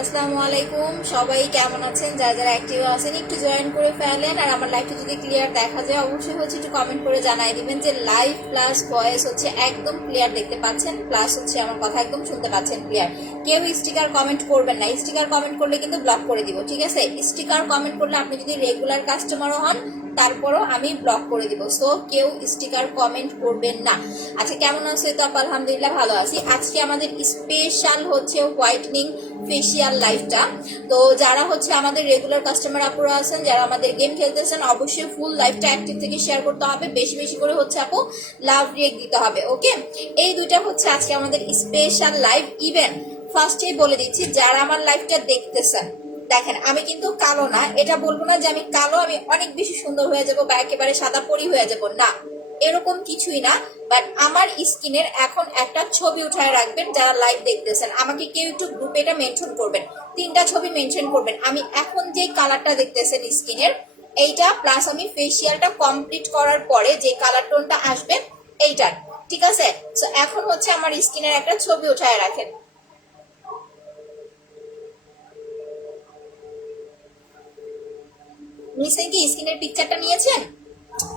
আসসালামু আলাইকুম। সবাই কেমন আছেন? যারা যারা অ্যাক্টিভ আছেন একটু জয়েন করে ফেলেন। আর আমার লাইভটা যদি ক্লিয়ার দেখা যায় অবশ্যই হচ্ছে একটু কমেন্ট করে জানাই দিবেন যে লাইভ প্লাস ভয়েস হচ্ছে একদম ক্লিয়ার দেখতে পাচ্ছেন, প্লাস হচ্ছে আমার কথা একদম শুনতে পাচ্ছেন ক্লিয়ার। কেউ স্টিকার কমেন্ট করবেন না, স্টিকার কমেন্ট করলে কিন্তু ব্লক করে দিব, ঠিক আছে? স্টিকার কমেন্ট করলে আপনি যদি রেগুলার কাস্টমারও হন তারপরও আমি ব্লক করে দিব। সো কেউ স্টিকার কমেন্ট করবেন না। আচ্ছা, কেমন আছে? তো আলহামদুলিল্লাহ ভালো আছি। আজকে আমাদের স্পেশাল হচ্ছে হোয়াইটনিং ফেসিয়াল লাইফটা। তো যারা হচ্ছে আমাদের রেগুলার কাস্টমার আপুরা আছেন, যারা আমাদের গেম খেলতেছেন, অবশ্যই ফুল লাইফটা অ্যাক্টিভ থেকে শেয়ার করতে হবে। বেশি বেশি করে হচ্ছে আপু লাভ রিয়েক্ট দিতে হবে, ওকে? এই দুইটা হচ্ছে আজকে আমাদের স্পেশাল লাইভ ইভেন্ট। ফার্স্টেই বলে দিচ্ছি, যারা আমার লাইফটা দেখতেছেন, দেখেন আমি কিন্তু কালো না, এটা বলবো না যে আমি কালো, আমি অনেক বেশি সুন্দর হয়ে যাব বা একেবারে সাদা পরি হয়ে যাব, না, এরকম কিছুই না। বাট আমার স্কিনের এখন একটা ছবি উঠায় রাখবেন। যারা লাইভ দেখতেছেন, আমাকে কেউ একটু গ্রুপে এটা মেনশন করবেন, 3টা ছবি মেনশন করবেন। আমি এখন যে কালারটা দেখতেছেন স্কিনের, এইটা প্লাস আমি ফেসিয়ালটা কমপ্লিট করার পরে যে কালার টোনটা আসবে এইটার, ঠিক আছে? তো এখন হচ্ছে আমার স্কিনের একটা ছবি উঠায় রাখেন। নিচে কি স্কিনের পিকচারটা নিয়েছেন?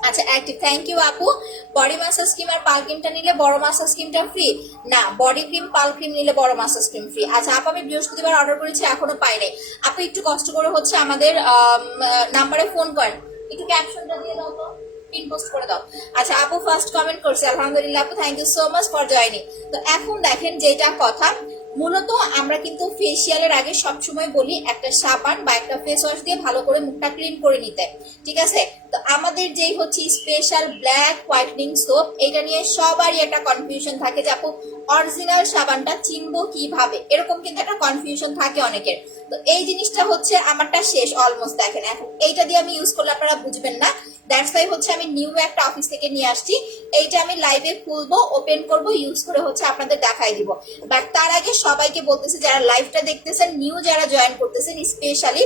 আচ্ছা, অ্যাক্টিভ, থ্যাংক ইউ আপু। বডি মাসাজ ক্রিম আর পাল ক্রিমটা নিলে বড় মাসাজ ক্রিমটা ফ্রি? না, বডি ক্রিম পাল ক্রিম নিলে বড় মাসাজ ক্রিম ফ্রি। আচ্ছা আপু, আমি বৃহস্পতিবার অর্ডার করেছি, এখনো পাই নাই। আপু একটু কষ্ট করে হচ্ছে আমাদের নাম্বারে ফোন করেন, একটু ক্যাপশনটা দিয়ে দাও তো, পিন পোস্ট করে দাও। আচ্ছা আপু ফার্স্ট কমেন্ট করছে, আলহামদুলিল্লাহ আপু, thank you so much for joining. তো এখন দেখেন যেটা কথা, মূলত আমরা কিন্তু ফেসিয়ালের আগে সবসময় বলি একটা সাবান বা একটা ফেস ওয়াশ দিয়ে ভালো করে মুখটা ক্লিন করে নিতে, ঠিক আছে? তো আমাদের যেই হচ্ছে স্পেশাল ব্ল্যাক হোয়াইটনিং সোপ, এটা নিয়ে সবারই একটা কনফিউশন থাকে যে আপু অরিজিনাল সাবানটা চিনবো কিভাবে, এরকম কিন্তু একটা কনফিউশন থাকে অনেকের। তো এই জিনিসটা হচ্ছে আমারটা শেষ অলমোস্ট, দেখেন এখন এইটা দিয়ে আমি ইউজ করলে আপনারা বুঝবেন না। দ্যাটস ওয়াই হচ্ছে আমি নিউ একটা অফিস থেকে নিয়ে আসছি। এইটা আমি লাইভে খুলবো, ওপেন করব, ইউজ করে হচ্ছে আপনাদের দেখাই দিব। বাট তার আগে সবাইকে বলতেছি, যারা লাইভটা দেখতেছেন, নিউ যারা জয়েন করতেছেন, স্পেশালি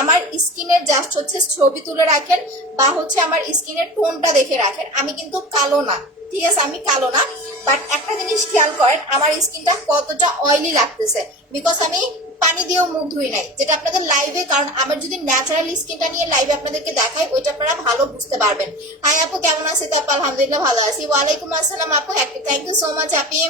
আমার স্কিনের জাস্ট হচ্ছে ছবি তুলে রাখেন বা হচ্ছে আমার স্কিনের টোনটা দেখে রাখেন। আমি কিন্তু কালো না, ঠিক আছে? আমি কালো না। বাট একটা জিনিস খেয়াল করেন, আমার স্কিনটা কতটা অয়েলি লাগতেছে, বিকজ আমি পানি দিয়েও মুখ ধুই নাই, যেটা আপনাদের লাইভে, কারণ আমার যদি ন্যাচারাল স্কিনটা নিয়ে লাইভে আপনাদেরকে দেখাই, ওইটা আপনারা ভালো বুঝতে পারবেন। হাই আপু, কেমন আছে? তো আপু আলহামদুলিল্লাহ ভালো আছি। ওয়ালাইকুম আসসালাম আপু, থ্যাংক ইউ সো মাচ আপি।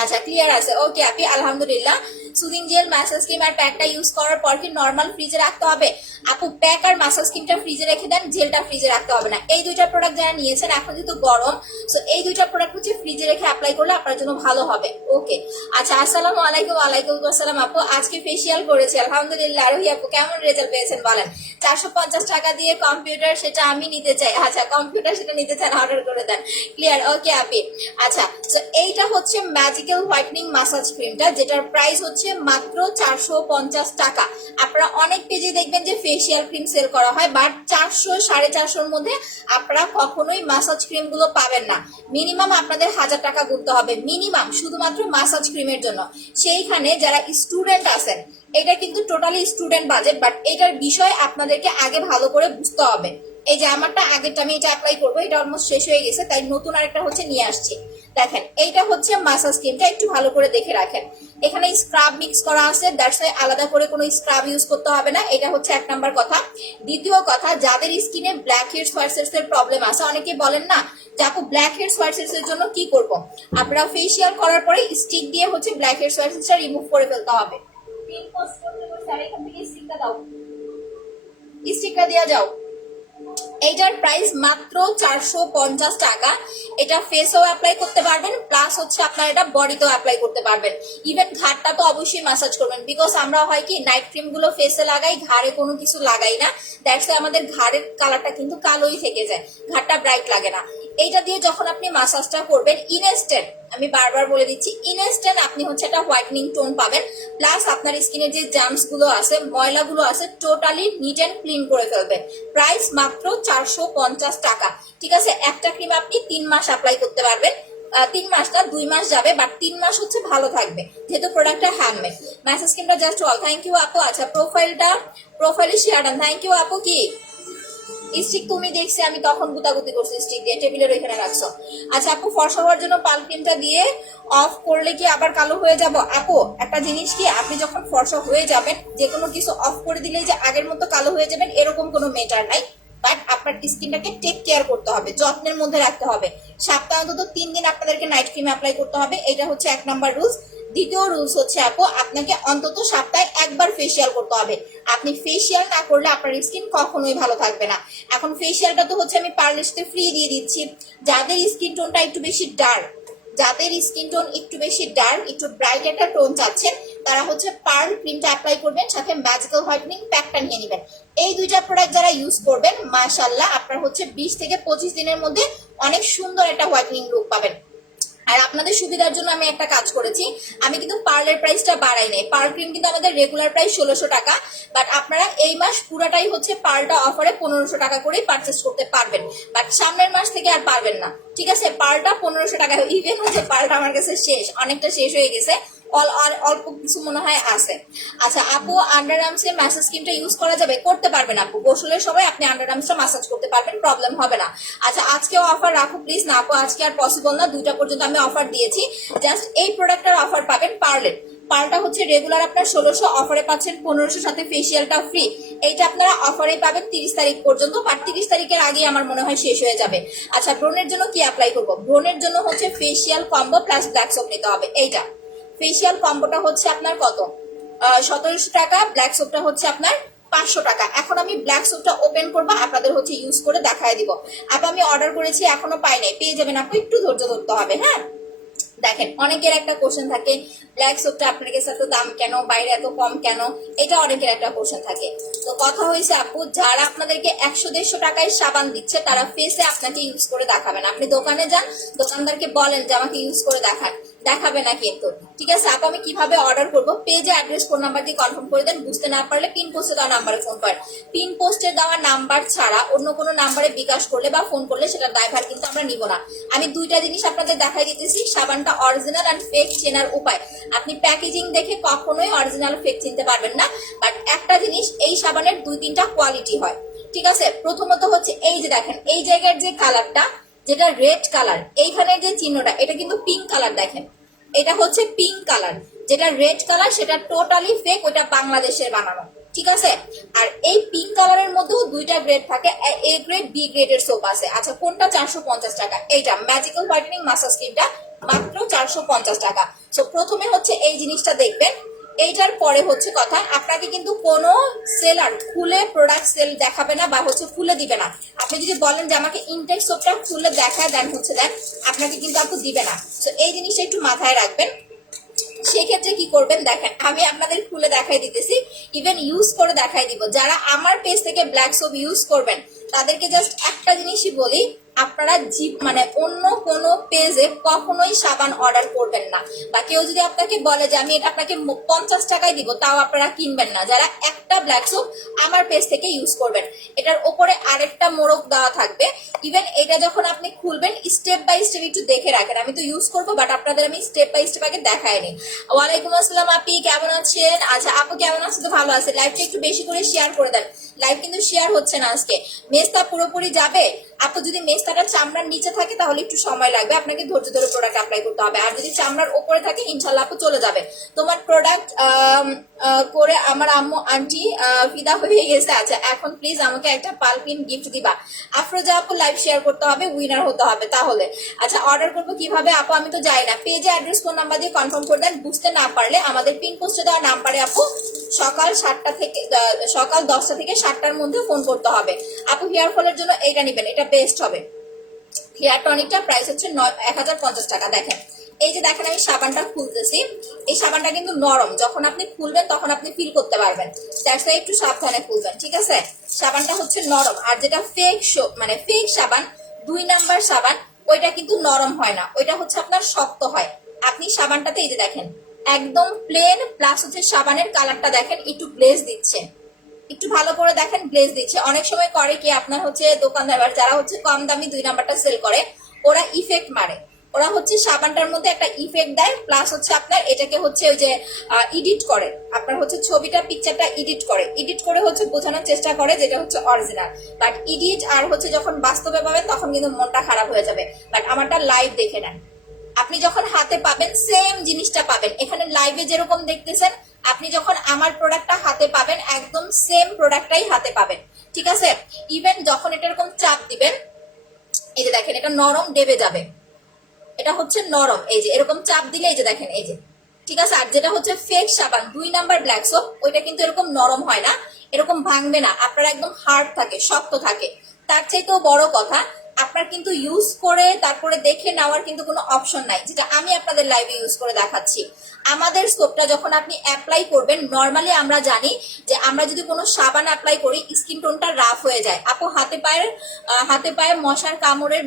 আচ্ছা ক্লিয়ার আছে, ওকে আপি, আলহামদুলিল্লাহ। সুদিং জেল, ম্যাসাজ ক্রিম আর প্যাকটা ইউজ করার পর কি নর্মাল ফ্রিজে রাখতে হবে? আপু প্যাক আর ম্যাসাজ ক্রিমটা ফ্রিজে রেখে দেন, জেলটা ফ্রিজে রাখতে হবে না। এই দুইটা প্রোডাক্ট যারা নিয়েছেন, এখন যেহেতু গরম, সো এই দুইটা প্রোডাক্ট হচ্ছে ফ্রিজে রেখে অ্যাপ্লাই করলে আপনার জন্য ভালো হবে, ওকে? আচ্ছা, আসসালামু আলাইকুম। ওয়ালাইকুম আসসালাম আপু, আজকে ফেসিয়াল করেছি আলহামদুলিল্লাহ। আরোহী আপু কেমন রেজাল্ট পেয়েছেন বলেন? 450 টাকা দিয়ে কম্পিউটার, সেটা আমি নিতে চাই। আচ্ছা কম্পিউটার সেটা নিতে চান, অর্ডার করে দেন, ক্লিয়ার, ওকে আপি। আচ্ছা, তো এইটা হচ্ছে ম্যাজিক্যাল হোয়াইটনিং মাসাজ ক্রিমটা, যেটার প্রাইস হচ্ছে মাত্র 450 টাকা। আপনারা অনেক পেজে দেখবেন যে ফেসিয়াল ক্রিম সেল করা হয়, বাট 400 450-এর মধ্যে আপনারা কখনোই মাসাজ ক্রিম গুলো পাবেন না। মিনিমাম আপনাদের 1000 টাকা গুনতে হবে মিনিমাম, শুধুমাত্র মাসাজ ক্রিমের জন্য। সেইখানে যারা স্টুডেন্ট আছেন, এটা কিন্তু টোটালি স্টুডেন্ট বাজেট, বাট এটার বিষয় আপনাদেরকে আগে ভালো করে বুঝতে হবে। এই যে আমারটা আগেরটা আমি এটা অ্যাপ্লাই করবো, এটা অলমোস্ট শেষ হয়ে গেছে, তাই নতুন আরেকটা হচ্ছে নিয়ে আসছি। দেখেন এইটা হচ্ছে মাসাজ ক্রিমটা, একটু ভালো করে দেখে রাখেন। এখানে স্ক্রাব মিক্স করা আছে, দ্যাটস ওয়াই আলাদা করে কোনো স্ক্রাব ইউজ করতে হবে না। এটা হচ্ছে 1 নাম্বার কথা। দ্বিতীয় কথা, যাদের স্কিনে ব্ল্যাক হেডস হোয়াইট হেডস এর প্রবলেম আছে, অনেকে বলেন না যে আপু ব্ল্যাক হেডস হোয়াইট হেডস এর জন্য কি করব? আপনারা ফেসিয়াল করার পরে স্টিক দিয়ে হচ্ছে ব্ল্যাক হেডস হোয়াইট হেডসটা রিমুভ করে ফেলতে হবে। পিন পোস্ট করতে করতে আর এখান থেকে স্টিকটা দাও, স্টিকটা দিয়ে যাও। এইটার প্রাইস মাত্র 450 টাকা। এটা ফেসেও অ্যাপ্লাই করতে পারবেন, প্লাস হচ্ছে আপনার এটা বডিতেও অ্যাপ্লাই করতে পারবেন। ইভেন ঘাড়টা তো অবশ্যই ম্যাসাজ করবেন, বিকজ আমরা হয় কি নাইট ক্রিম গুলো ফেসে লাগাই, ঘাড়ে কোনো কিছু লাগাই না। দ্যাটস ওয়াই আমাদের ঘাড়ের কালারটা কিন্তু কালোই থেকে যায়, ঘাড়টা ব্রাইট লাগে না। এইটা দিয়ে যখন আপনি ম্যাসাজটা করবেন, ইনস্ট্যান্ট, আমি বারবার বলে দিচ্ছি, ইনস্ট্যান্ট আপনি হচ্ছে একটা হোয়াইটনিং টোন পাবেন, প্লাস আপনার স্কিনে যে জার্মস গুলো আছে, ময়লাগুলো আছে, টোটালি নিট অ্যান্ড ক্লিন করে ফেলবে। প্রাইস মাত্র 450 টাকা, ঠিক আছে? একটা ক্রিম আপনি 3 মাস অ্যাপ্লাই করতে পারবেন। 3 মাস না, 2 মাস যাবে, বাট 3 মাস হচ্ছে ভালো থাকবে, যেহেতু প্রোডাক্টটা হ্যান্ডমেড। ম্যাসেজ ক্রিমটা জাস্ট অল, থ্যাংক ইউ আপু। আচ্ছা প্রোফাইলে শেয়ার ডান, থ্যাংক ইউ আপু। কি স্টিক তুমি দেখছি আমি তখন গুতাগুতি করছি স্টিক দিয়ে, টেবিলের ওইখানে রাখছো। আচ্ছা আপু, ফর্সা হওয়ার জন্য পাল ক্রিমটা দিয়ে অফ করলে কি আবার কালো হয়ে যাব? আপু একটা জিনিস কি, আপনি যখন ফর্সা হয়ে যাবেন যে কোনো কিছু অফ করে দিলেই যে আগের মতো কালো হয়ে যাবেন এরকম কোনো মেটার নাই। বাট আপনার স্কিনটাকে টেক কেয়ার করতে হবে, যত্নের মধ্যে রাখতে হবে। সপ্তাহে অন্তত 3 দিন আপনাদেরকে নাইট ক্রিম অ্যাপ্লাই করতে হবে, এটা হচ্ছে 1 নাম্বার রুলস। দ্বিতীয় রুলস হচ্ছে আপু, আপনাকে অন্তত সপ্তাহে একবার ফেসিয়াল করতে হবে। আপনি ফেসিয়াল না করলে আপনার স্কিন কখনোই ভালো থাকবে না। এখন ফেসিয়ালটা তো হচ্ছে আমি পার্লারে ফ্রি দিয়ে দিচ্ছি। যাদের স্কিন টোনটা একটু বেশি ডার্ক, যাদের স্কিন টোন একটু বেশি ডার্ক, একটু ব্রাইট একটা টোন চাচ্ছেন, তারা হচ্ছে পার্ল ক্রিমটা অ্যাপ্লাই করবেন, সাথে ম্যাজিক্যাল হোয়াইটেনিং প্যাকটা নিয়ে নেবেন। এই দুইটা প্রোডাক্ট যারা ইউজ করবেন, মাশাআল্লাহ আপনার হচ্ছে 20 থেকে 25 দিনের মধ্যে অনেক সুন্দর একটা হোয়াইটেনিং লুক পাবেন। আর আপনাদের সুবিধার জন্য আমি একটা কাজ করেছি, আমি কিন্তু পার্লের প্রাইসটা বাড়াই নাই। পার্ল ক্রিম কিন্তু আমাদের রেগুলার প্রাইস 1600 টাকা, বাট আপনারা এই মাস পুরাটাই হচ্ছে পার্লটা অফারে 1500 টাকা করেই পারচেস করতে পারবেন। বাট সামনের মাস থেকে আর পারবেন না, ঠিক আছে? পার্লটা 1500 টাকা, ইভেন হচ্ছে পার্লটা আমার কাছে শেষ, অনেকটা শেষ হয়ে গেছে, অল্প কিছু মনে হয় আছে। আচ্ছা আপু, আন্ডার আর্মস এর ম্যাসাজ ক্রিমটা ইউজ করা যাবে? করতে পারবেন আপু, গোসলের সময় আপনি আন্ডার আর্মসটা ম্যাসাজ করতে পারবেন, প্রবলেম হবে না। আচ্ছা আজকেও অফার রাখো প্লিজ। না আপু, আজকে আর পসিবল না, 2টা পর্যন্ত আমি অফার দিয়েছি। জাস্ট এই প্রোডাক্টটার অফার পাবেন পার্লের। পার্লটা হচ্ছে রেগুলার আপনার 1600, অফারে পাচ্ছেন 1500, সাথে ফেসিয়ালটা ফ্রি। এইটা আপনারা অফারে পাবেন 30 তারিখ পর্যন্ত, বাট 30 তারিখের আগে আমার মনে হয় শেষ হয়ে যাবে। আচ্ছা ব্রণের জন্য কি অ্যাপ্লাই করবো? ব্রণের জন্য হচ্ছে facial combo plus black soap নিতে হবে। এইটা ফেসিয়াল কম্বোটা হচ্ছে আপনার কত? 1700 টাকা, ব্ল্যাক সোপটা হচ্ছে আপনার 500 টাকা। এখন আমি ব্ল্যাক সোপটা ওপেন করবো, আপনাদের হচ্ছে ইউজ করে দেখায় দিব। আপু আমি অর্ডার করেছি, এখনো পাই নাই, পেয়ে যাবেন আপু, একটু ধৈর্য ধরতে হবে। হ্যাঁ দেখেন, অনেকের একটা কোশ্চেন থাকে, ব্ল্যাক সোপটা আপনার কাছে এত দাম কেন, বাইরে এত কম কেন, এটা অনেকের একটা কোশ্চেন থাকে। তো কথা হয়েছে আপু, যারা আপনাদেরকে 100-150 টাকায় সাবান দিচ্ছে তারা ফেসে আপনাকে ইউজ করে দেখাবেন। আপনি দোকানে যান, দোকানদারকে বলেন যে আমাকে ইউজ করে দেখান, দেখাবে না কিন্তু, ঠিক আছে? আপু আমি কিভাবে অর্ডার করবো? পেজে অ্যাড্রেস, ফোন নাম্বার দিয়ে কনফার্ম করে দেন। বুঝতে না পারলে পিন পোস্টে দেওয়া নাম্বারে ফোন করেন। পিন পোস্টে দেওয়া নাম্বার ছাড়া অন্য কোনো নাম্বারে বিকাশ করলে বা ফোন করলে সেটার দায়ভার কিন্তু আমরা নিব না। আমি 2টা জিনিস আপনাদের দেখাই দিতেছি, সাবানটা অরিজিনাল অ্যান্ড ফেক চেনার উপায়। আপনি প্যাকেজিং দেখে কখনোই অরিজিনাল ফেক চিনতে পারবেন না, বাট একটা জিনিস, এই সাবানের 2-3টা কোয়ালিটি হয়, ঠিক আছে? প্রথমত হচ্ছে এই যে দেখেন, এই জায়গার যে কালারটা, যেটা রেড কালার, এইখানের যে চিহ্নটা, এটা কিন্তু পিঙ্ক কালার। দেখেন এটা হচ্ছে পিঙ্ক কালার, যেটা রেড কালার সেটা টোটালি ফেক, ওটা বাংলাদেশের বানানো, ঠিক আছে? আর এই পিঙ্ক কালারের মধ্যেও 2টা গ্রেড থাকে, এ গ্রেড বি গ্রেডের সোপ আছে। আচ্ছা কোনটা? 450 টাকা। এইটা ম্যাজিক্যাল হোয়াইটেনিং মাসাজ ক্রিমটা মাত্র 450 টাকা। সো প্রথমে হচ্ছে এই জিনিসটা দেখবেন। এইটার পরে হচ্ছে কথা, আপনাকে কিন্তু কোনো সেলার খুলে প্রোডাক্ট সেল দেখাবে না বা হচ্ছে খুলে দিবে না। আপনি যদি বলেন যে আমাকে ইনটেক্স সোপটা খুলে দেখায় দেন, হচ্ছে দেন, আপনাকে কিন্তু আপু দিবে না। তো এই জিনিসটা একটু মাথায় রাখবেন। সেক্ষেত্রে কি করবেন দেখেন, আমি আপনাদের খুলে দেখাই দিতেছি, ইভেন ইউজ করে দেখাই দিব। যারা আমার পেজ থেকে ব্ল্যাক সোপ ইউজ করবেন তাদেরকে জাস্ট একটা জিনিসই বলি, আপনারা মানে অন্য কোনো পেজে কখনোই সাবান অর্ডার করবেন না। বা কেউ যদি আপনাকে বলে যে আমি এটা আপনাকে 50 টাকায় দিব, তাও আপনারা কিনবেন না। যারা একটা ব্ল্যাক সোপ আমার পেজ থেকে ইউজ করবেন, এটার ওপরে আরেকটা মোড়ক দেওয়া থাকবে। ইভেন এটা যখন আপনি খুলবেন স্টেপ বাই স্টেপ একটু দেখে রাখেন। আমি তো ইউজ করবো, বাট আপনাদের আমি স্টেপ বাই স্টেপ আগে দেখাইনি। ওয়ালাইকুম আসসালাম আপি, কেমন আছেন? আচ্ছা আপু কেমন আছে? তো ভালো আছে। লাইভটা একটু বেশি করে শেয়ার করে দেন, লাইভ কিন্তু শেয়ার হচ্ছে না আজকে। মেস্তা পুরোপুরি যাবে আপু? যদি মেস্তাটা চামড়ার নিচে থাকে তাহলে একটু সময় লাগবে, আপনাকে ধৈর্য ধরে প্রোডাক্ট অ্যাপ্লাই করতে হবে। আর যদি চামড়ার উপরে থাকে ইনশাল্লাহ আপু চলে যাবে। তোমার প্রোডাক্ট করে আমার আম্মু আন্টি ফিদা হয়ে গেছে। আচ্ছা এখন প্লিজ আমাকে একটা পাল পিন গিফট দিবা। আফরোজা আপু লাইভ শেয়ার করতে হবে, উইনার হতে হবে তাহলে। আচ্ছা অর্ডার করবো কিভাবে আপু? আমি তো যাই না, পেজে অ্যাড্রেস, ফোন নাম্বার দিয়ে কনফার্ম করে দেন। বুঝতে না পারলে আমাদের পিন পোস্টে দেওয়া নাম্বারে আপু সকাল 10টা থেকে 7টার মধ্যে ফোন করতে হবে। আপু হেয়ার ফলের জন্য এইটা নিবেন, এটা বেস্ট হবে। হেয়ার টনিকটা প্রাইস হচ্ছে 1050 টাকা। দেখেন এই যে দেখেন, আমি সাবানটা খুলতেছি, এই সাবানটা কিন্তু নরম, যখন আপনি খুলবেন তখন আপনি ফিল করতে পারবেন। দ্যাটস ওয়াই একটু সাবধানে খুলবেন, ঠিক আছে? সাবানটা হচ্ছে নরম। আর যেটা ফেক মানে ফেক সাবান, 2 নাম্বার সাবান, ওইটা কিন্তু নরম হয় না, ওইটা হচ্ছে আপনার শক্ত হয়। আপনি সাবানটাতে এই যে দেখেন একদম প্লেন, প্লাস হচ্ছে সাবানের কালারটা দেখেন একটু গ্লেজ দিচ্ছে, একটু ভালো করে দেখেন গ্লেজ দিচ্ছে। অনেক সময় করে কি আপনার হচ্ছে দোকানদার যারা হচ্ছে কম দামি 2 নাম্বারটা সেল করে, ওরা ইফেক্ট মারে, ওরা হচ্ছে সাবানটার মধ্যে একটা ইফেক্ট দেয়, প্লাস হচ্ছে আপনার এটাকে হচ্ছে ওই যে এডিট করে, আপনার হচ্ছে ছবিটা পিকচারটা এডিট করে হচ্ছে বোঝানোর চেষ্টা করে যেটা হচ্ছে অরিজিনাল। বাট এডিট আর হচ্ছে যখন বাস্তবে পাবেন তখন কিন্তু মনটা খারাপ হয়ে যাবে। বাট আমারটা লাইভ দেখে নেন, আপনি যখন হাতে পাবেন সেম জিনিসটা পাবেন। এখানে লাইভে যেরকম দেখতেছেন, আপনি যখন আমার প্রোডাক্টটা হাতে পাবেন একদম সেম প্রোডাক্টটাই হাতে পাবেন, ঠিক আছে। ইভেন যখন এটা এরকম চাপ দিবেন, এই যে দেখেন এটা নরম দেবে যাবে, এটা হচ্ছে নরম, এই যে এরকম চাপ দিলে এই যে দেখেন এই যে, ঠিক আছে। আর যেটা হচ্ছে ফেক সাবান 2 নাম্বার ব্ল্যাক সোপ, ওইটা কিন্তু এরকম নরম হয় না, এরকম ভাঙবে না, আপনার একদম হার্ড থাকে, শক্ত থাকে। তার চাইতেও বড় কথা, আপনার কিন্তু ইউজ করে তারপরে দেখে নেওয়ার কিন্তু কোনো অপশন নাই, যেটা আমি আপনাদের লাইভে ইউজ করে দেখাচ্ছি। আমাদের সোপটা যখন আপনি অ্যাপ্লাই করবেন, নর্মালি আমরা জানি যে আমরা যদি কোনো সাবান অ্যাপ্লাই করি স্কিন টোনটা রাফ হয়ে যায়। আপু হাতে পায়ে মশার কামড়ের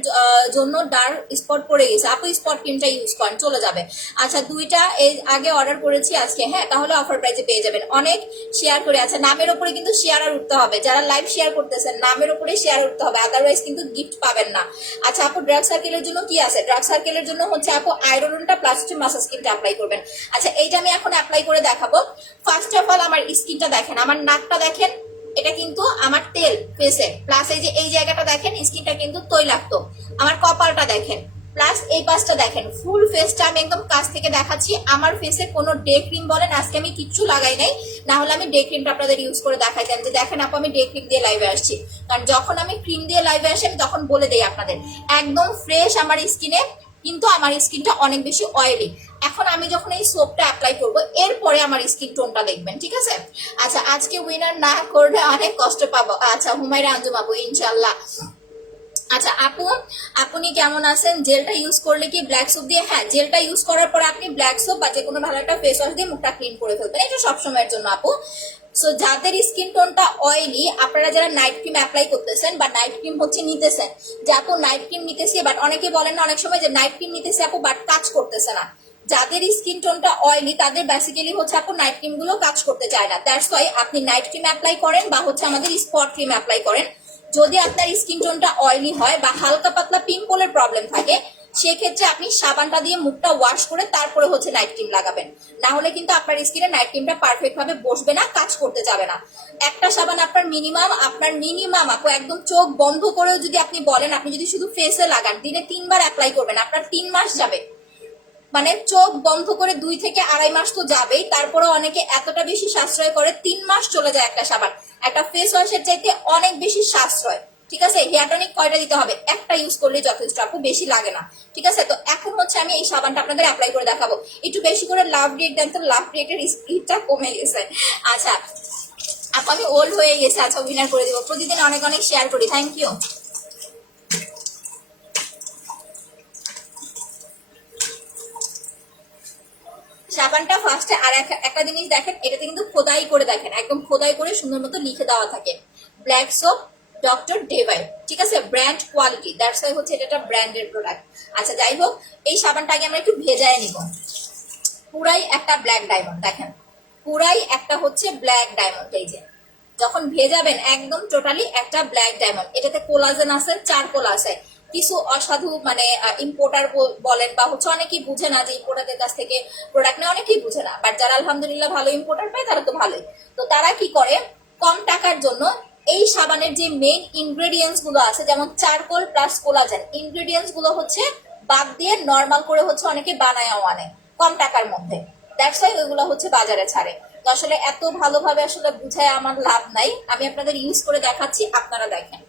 জন্য ডার্ক স্পট পড়ে গেছে, আপু স্পট ক্রিমটা ইউজ করেন, চলে যাবে। আচ্ছা 2টা এই আগে অর্ডার করেছি আজকে, হ্যাঁ তাহলে অফার প্রাইসে পেয়ে যাবেন। অনেক শেয়ার করে, আচ্ছা নামের উপরে কিন্তু শেয়ার আর উঠতে হবে, যারা লাইভ শেয়ার করতেছেন নামের উপরে শেয়ার উঠতে হবে, আদারওয়াইজ কিন্তু গিফট পাবেন না। আচ্ছা আপু ড্রাগ সার্কেলের জন্য কি আছে? ড্রাগ সার্কেলের জন্য হচ্ছে আপু আয়রনটা প্লাস হচ্ছে মাসাজ ক্রিমটা অ্যাপ্লাই করবেন। আচ্ছা এইটা আমি এখন অ্যাপ্লাই করে দেখাবো। ফার্স্ট অফ অল আমার স্কিনটা দেখেন, আমার নাকটা দেখেন, এটা কিন্তু আমার তেল ফেসে, প্লাস এই যে এই জায়গাটা দেখেন স্কিনটা কিন্তু তৈলাক্ত। আমার কপালটা দেখেন, প্লাস এই পাশটা দেখেন, ফুল ফেসটা আমি একদম কাছ থেকে দেখাচ্ছি। আমার ফেসে কোনো ডে ক্রিম বলেন আজকে আমি কিচ্ছু লাগাই নাই, না হলে আমি ডে ক্রিমটা আপনাদের ইউজ করে দেখাইতাম যে দেখেন আপু আমি ডে ক্রিম দিয়ে লাইভে আসছি। কারণ যখন আমি ক্রিম দিয়ে লাইভে আসি আমি তখন বলে দেই আপনাদের একদম ফ্রেশ আমার স্কিনে, কিন্তু আমার স্কিনটা অনেক বেশি অয়েলি। এখন আমি যখন এই সোপটা অ্যাপ্লাই করব এরপরে আমার স্কিন টোনটা দেখবেন, ঠিক আছে। আচ্ছা আজকে উইনার না করলে অনেক কষ্ট পাবো। আচ্ছা হুমায়রা আঞ্জুম আপু ইনশাল্লাহ। আচ্ছা আপনি কেমন আছেন? জেলটা ইউজ করলে কি ব্ল্যাক সোপ দিয়ে? হ্যাঁ জেলটা ইউজ করার পরে আপনি ব্ল্যাক সোপ বা যে কোনো ভালো একটা ফেস ওয়াশ দিয়ে মুখটা ক্লিন করে ফেলবেন, এটা সবসময়ের জন্য আপু। সো যাদের স্কিন টোনটা অয়েলি, আপনারা যারা নাইট ক্রিম অ্যাপ্লাই করতেছেন বা নাইট ক্রিম হচ্ছে নিতেছেন, যে আপু নাইট ক্রিম নিতেছি, বাট অনেকে বলেন না অনেক সময় যে নাইট ক্রিম নিতেছে আপু বাট কাজ করতেছে না। যাদের স্কিন টোনটা অয়েলি তাদের বেসিক্যালি হচ্ছে আপু নাইট ক্রিম গুলো কাজ করতে চায় না, দ্যাটস ওয়াই আপনি নাইট ক্রিম অ্যাপ্লাই করেন বা হচ্ছে আমাদের স্পট ক্রিম অ্যাপ্লাই করেন। যদি আপনার স্কিন টোনটা অয়েলি হয় বা হালকা পাতলা পিম্পলের প্রবলেম থাকে, সেক্ষেত্রে আপনি সাবানটা দিয়ে মুখটা ওয়াশ করে তারপরে হচ্ছে নাইট ক্রিম লাগাবেন, না হলে কিন্তু আপনার স্কিনে নাইট ক্রিমটা পারফেক্ট ভাবে বসবে না, কাজ করতে যাবে না। একটা সাবান আপনার মিনিমাম আপু একদম চোখ বন্ধ করেও যদি আপনি বলেন, আপনি যদি শুধু ফেসে লাগান দিনে 3 বার অ্যাপ্লাই করবেন, আপনার 3 মাস যাবে। মানে চোখ বন্ধ করে 2 থেকে 2.5 মাস তো যাবেই, তারপরে অনেকে এতটা বেশি সাশ্রয় করে 3 মাস চলে যায় একটা সাবান। একটা ফেস ওয়াশের চাইতে অনেক বেশি সাশ্রয়, ঠিক আছে। হেয়ার টনিক কয়টা দিতে হবে? একটা ইউজ করলে যথেষ্ট আপু, বেশি লাগে না, ঠিক আছে। তো এখন হচ্ছে আমি এই সাবানটা আপনাদের অ্যাপ্লাই করে দেখাবো। একটু বেশি করে লাভ রিয়েক্ট দেন তো, লাভ রিয়েক্টের স্পিডটা কমে গেছে। আচ্ছা আপু আমি ওল্ড হয়ে গেছে, আচ্ছা উইনার করে দিব। প্রতিদিন অনেক অনেক শেয়ার করি, থ্যাংক ইউ। সাবানটা ফার্স্টে আর একটা জিনিস দেখেন, এটাতে কিন্তু খোদাই করে দেখেন, একদম খোদাই করে সুন্দর মতো লিখে দেওয়া থাকে ব্ল্যাক সোপ ডক্টর ডেভাই, ঠিক আছে, ব্র্যান্ড কোয়ালিটি, দ্যাটস ওয়াই হচ্ছে এটা একটা ব্র্যান্ডের প্রোডাক্ট। আচ্ছা যাই হোক, এই সাবানটা আগে আমরা একটু ভেজায় নিব। পুরাই একটা ব্ল্যাক ডায়মন্ড দেখেন, পুরাই একটা হচ্ছে ব্ল্যাক ডায়মন্ড, এই যে যখন ভেজাবেন একদম টোটালি একটা ব্ল্যাক ডায়মন্ড। এটাতে কোলাজেন আছে, চারকোল আছে। কিছু অসাধু মানে ইম্পোর্টার বলেন বা হচ্ছে অনেকেই বুঝে না যে ইম্পোর্টারদের কাছ থেকে প্রোডাক্ট নেয়, অনেকেই বুঝে না, বাট যারা আলহামদুলিল্লাহ ভালো ইম্পোর্টার পায় তারা তো ভালোই। তো তারা কি করে, কম টাকার জন্য এই সাবানের যে মেইন ইনগ্রেডিয়েন্টস গুলো আছে, যেমন চারকোল প্লাস কোলাজেন, ইনগ্রেডিয়েন্টস গুলো হচ্ছে বাদ দিয়ে নর্মাল করে হচ্ছে অনেকে বানায়ও আনে কম টাকার মধ্যে, দ্যাটস ওয়াই ওইগুলো হচ্ছে বাজারে ছাড়ে। তো আসলে এত ভালোভাবে আসলে বুঝায় আমার লাভ নাই, আমি আপনাদের ইউজ করে দেখাচ্ছি, আপনারা দেখেন।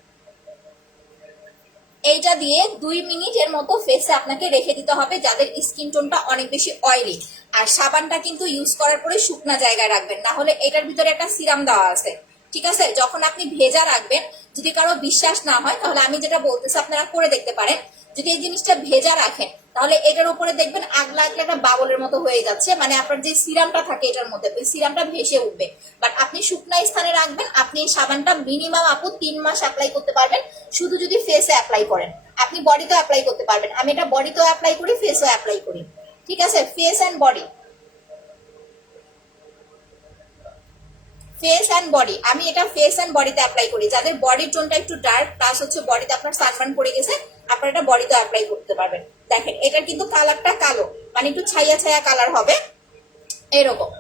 এইটা দিয়ে 2 মিনিটের মতো ফেসে আপনাকে রেখে দিতে হবে যাদের স্কিন টোনটা অনেক বেশি অয়েলি। আর সাবানটা কিন্তু ইউজ করার পরে শুকনা জায়গায় রাখবেন, না হলে এটার ভিতরে একটা সিরাম দেওয়া আছে, ঠিক আছে। যখন আপনি ভেজা রাখবেন, যদি কারো বিশ্বাস না হয় তাহলে আমি যেটা বলতেছি আপনারা করে দেখতে পারেন। যদি এই জিনিসটা ভেজা রাখেন তাহলে এটার উপরে দেখবেন আগলা আগলা একটা বাবলের মতো হয়ে যাচ্ছে, মানে আপনার যে সিরামটা থাকে এটার মধ্যে ওই সিরামটা ভেসে উঠবে। বাট আপনি শুকনা স্থানে রাখবেন, আপনি এই সাবানটা মিনিমাম আপু 3 মাস অ্যাপ্লাই করতে পারবেন, শুধু যদি ফেসে অ্যাপ্লাই করেন। আপনি বডিতেও অ্যাপ্লাই করতে পারবেন, আমি এটা বডিতেও অ্যাপ্লাই করি, ফেসও অ্যাপ্লাই করি, ঠিক আছে, face and body. Face and body, আমি এটা ফেস অ্যান্ড বডিতে অ্যাপ্লাই করি। যাদের বডির টোনটা একটু ডার্ক প্লাস হচ্ছে বডিতে আপনার সানবার্ন পড়ে গেছে, আপনারা এটা বডিতে অ্যাপ্লাই করতে পারবেন। দেখেন এটার কিন্তু কালারটা কালো, মানে একটু ছাইয়া ছাইয়া কালার হবে এরকম।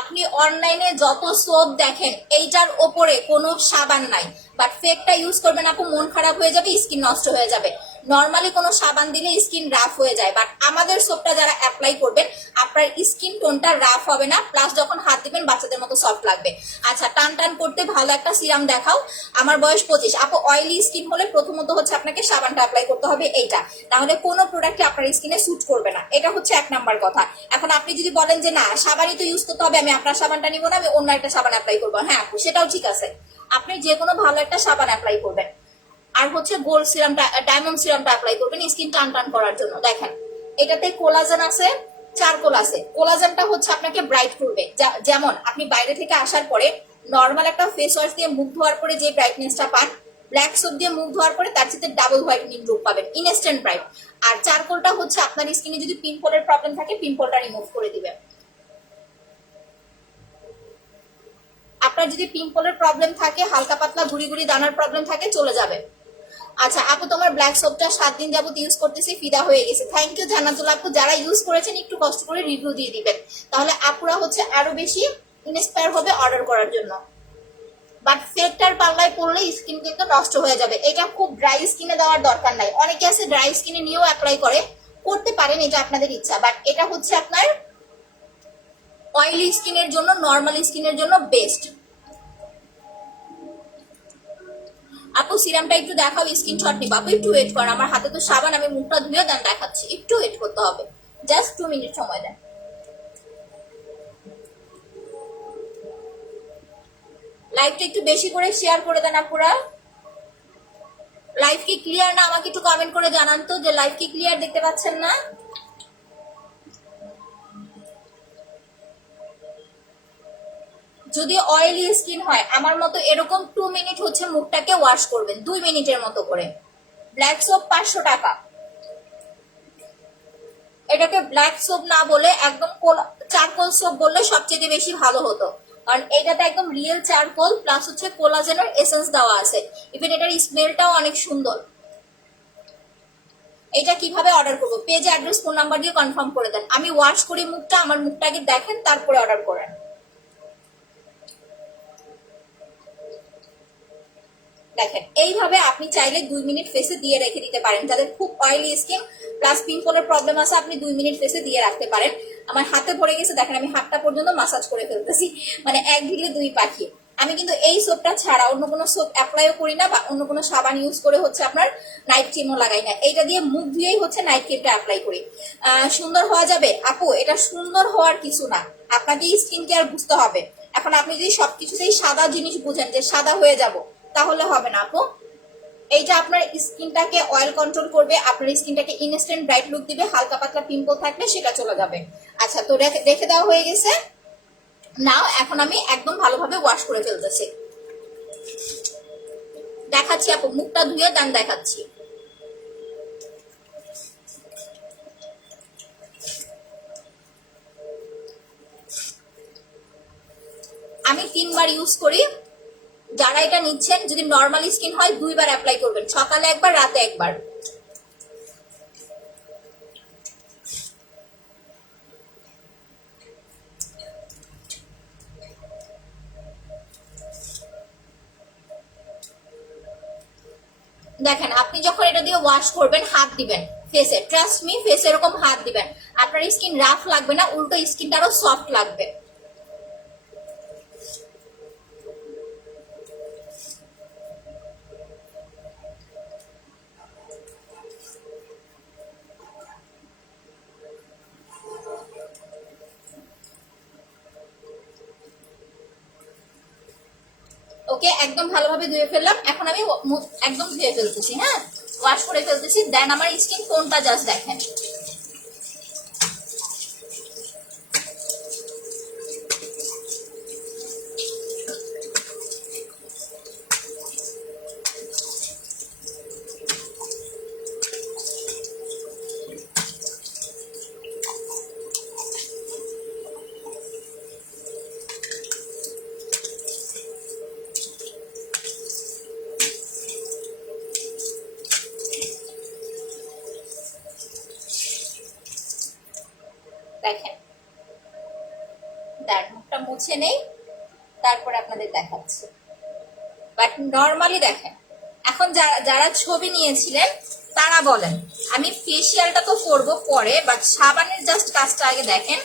আপনি অনলাইনে যত সোপ দেখেন এইটার ওপরে কোনো সাবান নাই, বাট ফেকটা ইউজ করবেন আপু, মন খারাপ হয়ে যাবে, স্কিন নষ্ট হয়ে যাবে। নর্মালি কোনো সাবান দিলে স্কিন রাফ হয়ে যায়, বাট আমাদের সোপটা যারা অ্যাপ্লাই করবেন আপনার স্কিন টোনটা রাফ হবে না, প্লাস যখন হাত দিবেন বাচ্চাদের মতো সফট লাগবে। আচ্ছা, টান টান করতে ভালো একটা সিরাম দেখাও। আমার বয়স 25। আপু অয়েলি স্কিন হলে প্রথমত হচ্ছে আপনাকে সাবানটা অ্যাপ্লাই করতে হবে এইটা, তাহলে কোনো প্রোডাক্টই আপনার স্কিনে স্যুট করবে না, এটা হচ্ছে 1 নাম্বার কথা। এখন আপনি যদি বলেন যে না সাবানই তো ইউজ করতে হবে, আমি আপনার সাবানটা নিব না, আমি অন্য একটা সাবান অ্যাপ্লাই করবো, হ্যাঁ আপু সেটাও ঠিক আছে, আপনি যে কোনো ভালো একটা সাবান অ্যাপ্লাই করবেন। আর হচ্ছে গোল্ড সিরামটা, ডায়মন্ড সিরামটা অ্যাপ্লাই করবেন স্কিন টান টান করার জন্য। দেখেন এটাতে কোলাজেন আছে, চারকোল আছে। কোলাজেনটা হচ্ছে আপনাকে ব্রাইট করবে, যেমন আপনি বাইরে থেকে আসার পরে নর্মাল একটা ফেস ওয়াশ দিয়ে মুখ ধোয়ার পরে যে ব্রাইটনেসটা পান, ব্ল্যাক সোপ দিয়ে মুখ ধোয়ার পরে তার সাথে ডাবল হোয়াইটনিং লুক পাবেন, ইনস্ট্যান্ট ব্রাইট। আর চারকোলটা হচ্ছে আপনার স্কিনে যদি পিম্পলের প্রবলেম থাকে পিম্পলটা রিমুভ করে দিবে। আপনার যদি পিম্পলের প্রবলেম থাকে, হালকা পাতলা গুড়ি গুড়ি দানার প্রবলেম থাকে, চলে যাবে। আচ্ছা আপু তোমার ব্ল্যাক সোপটা 7 দিন যাবত ইউজ করতেছি, ফিদা হয়ে গেছে। থ্যাংক ইউ জান্নাতুল আপু, যারা ইউজ করেছেন একটু কষ্ট করে রিভিউ দিয়ে দিবেন, তাহলে আপুরা হচ্ছে আরো বেশি ইন্সপায়ার হবে অর্ডার করার জন্য। বাট ফেকটার পাল্লায় পড়লে স্কিন কিন্তু নষ্ট হয়ে যাবে। এটা খুব ড্রাই স্কিনে দেওয়ার দরকার নাই, অনেকে আছে ড্রাই স্কিনে নিয়েও অ্যাপ্লাই করে, করতে পারেন, এটা আপনাদের ইচ্ছা। বাট এটা হচ্ছে আপনার অয়েলি স্কিনের জন্য, নর্মাল স্কিনের জন্য বেস্ট। আপু সিরামটা একটু দেখাও, স্ক্রিনশট নিব। আপু একটু ওয়েট কর, আমার হাতে তো সাবান, আমি মুখটা ধুয়ে দেন দেখাচ্ছি, একটু ওয়েট করতে হবে, জাস্ট 2 মিনিট সময় দেন। লাইভটা একটু বেশি করে শেয়ার করে দেন আপুরা। লাইভ কি ক্লিয়ার না আমাকে একটু কমেন্ট করে জানান তো যে লাইভ কি ক্লিয়ার দেখতে পাচ্ছেন না। যদি অয়েলি স্কিন হয় আমার মতো এরকম 2 মিনিট হচ্ছে মুখটাকে ওয়াশ করবেন, 2 মিনিটের মতো করে। ব্ল্যাক সোপ 500 টাকা, এটাকে ব্ল্যাক সোপ না বলে একদম চারকোল সোপ বললে সবচেয়ে বেশি ভালো হতো, কারণ এটাতে একদম রিয়েল চারকোল প্লাস হচ্ছে কোলাজেনের এসেন্স দেওয়া আছে, ইভেন এটার স্মেলটাও অনেক সুন্দর। এটা কিভাবে অর্ডার করবো, পেজ অ্যাড্রেস ফোন নাম্বার দিয়ে কনফার্ম করে দেন। আমি ওয়াশ করি মুখটা, আমার মুখটাকে দেখেন তারপরে অর্ডার করেন। দেখেন এইভাবে আপনি চাইলে 2 মিনিট ফেসে দিয়ে রেখে দিতে পারেন। যাদের খুব অয়েলি স্কিন প্লাস পিম্পলের প্রবলেম আছে আপনি 2 মিনিট ফেসে দিয়ে রাখতে পারেন। আমার হাতে পড়ে গেছে, দেখেন আমি হাতটা পর্যন্ত মাসাজ করে ফেলতেছি, মানে 1 ঢিলে 2 পাখি। আমি কিন্তু এই সোপটা ছাড়া অন্য কোনো সোপ অ্যাপ্লাইও করি না, বা অন্য কোনো সাবান ইউজ করে হচ্ছে আপনার নাইট ক্রিমও লাগাই না, এইটা দিয়ে মুখ ধুয়েই হচ্ছে নাইট ক্রিমটা অ্যাপ্লাই করি। সুন্দর হওয়া যাবে আপু, এটা সুন্দর হওয়ার কিছু না, আপনাকে স্কিন কেয়ার বুঝতে হবে। এখন আপনি যদি সবকিছুতেই সাদা জিনিস বুঝেন যে সাদা হয়ে যাব, তাহলে হবে না আপু। এইটা আপনার স্কিনটাকে অয়েল কন্ট্রোল করবে, আপনার স্কিনটাকে ইনস্ট্যান্ট ব্রাইট লুক দিবে, হালকা পাতলা পিম্পল থাকলে সেটা চলে যাবে। আচ্ছা তো রেখে দেওয়া হয়ে গেছে, নাও এখন আমি একদম ভালোভাবে ওয়াশ করে ফেলতেছি। দেখাচ্ছি আপু, মুখটা ধুয়ে দেন দেখাচ্ছি। আমি 3 বার ইউজ করি। যারা এটা নিচ্ছেন যদি নর্মাল স্কিন হয় 2 বার অ্যাপ্লাই করবেন, সকালে একবার রাতে একবার। দেখেন আপনি যখন এটা দিয়ে ওয়াশ করবেন হাত দিবেন ফেসে, ট্রাস্ট মি ফেসে এরকম হাত দিবেন, আপনার স্কিন রাফ লাগবে না, উল্টো স্কিনটা আরো সফট লাগবে। ওকে একদম ভালোভাবে ধুয়ে ফেললাম, এখন আমি একদম ধুয়ে ফেলতেছি, হ্যাঁ ওয়াশ করে ফেলতেছি। দেন আমার স্কিন টোনটা জাস্ট দেখেন, মুখটা মুছে নেই, তারপরে আপনাদের দেখাচ্ছি। বাট নর্মালি দেখেন, এখন যারা ছবি নিয়েছিলেন তারা বলেন, আমি ফেসিয়ালটা তো করবো পরে, বাট সাবানের জাস্ট কাজটা আগে দেখেন।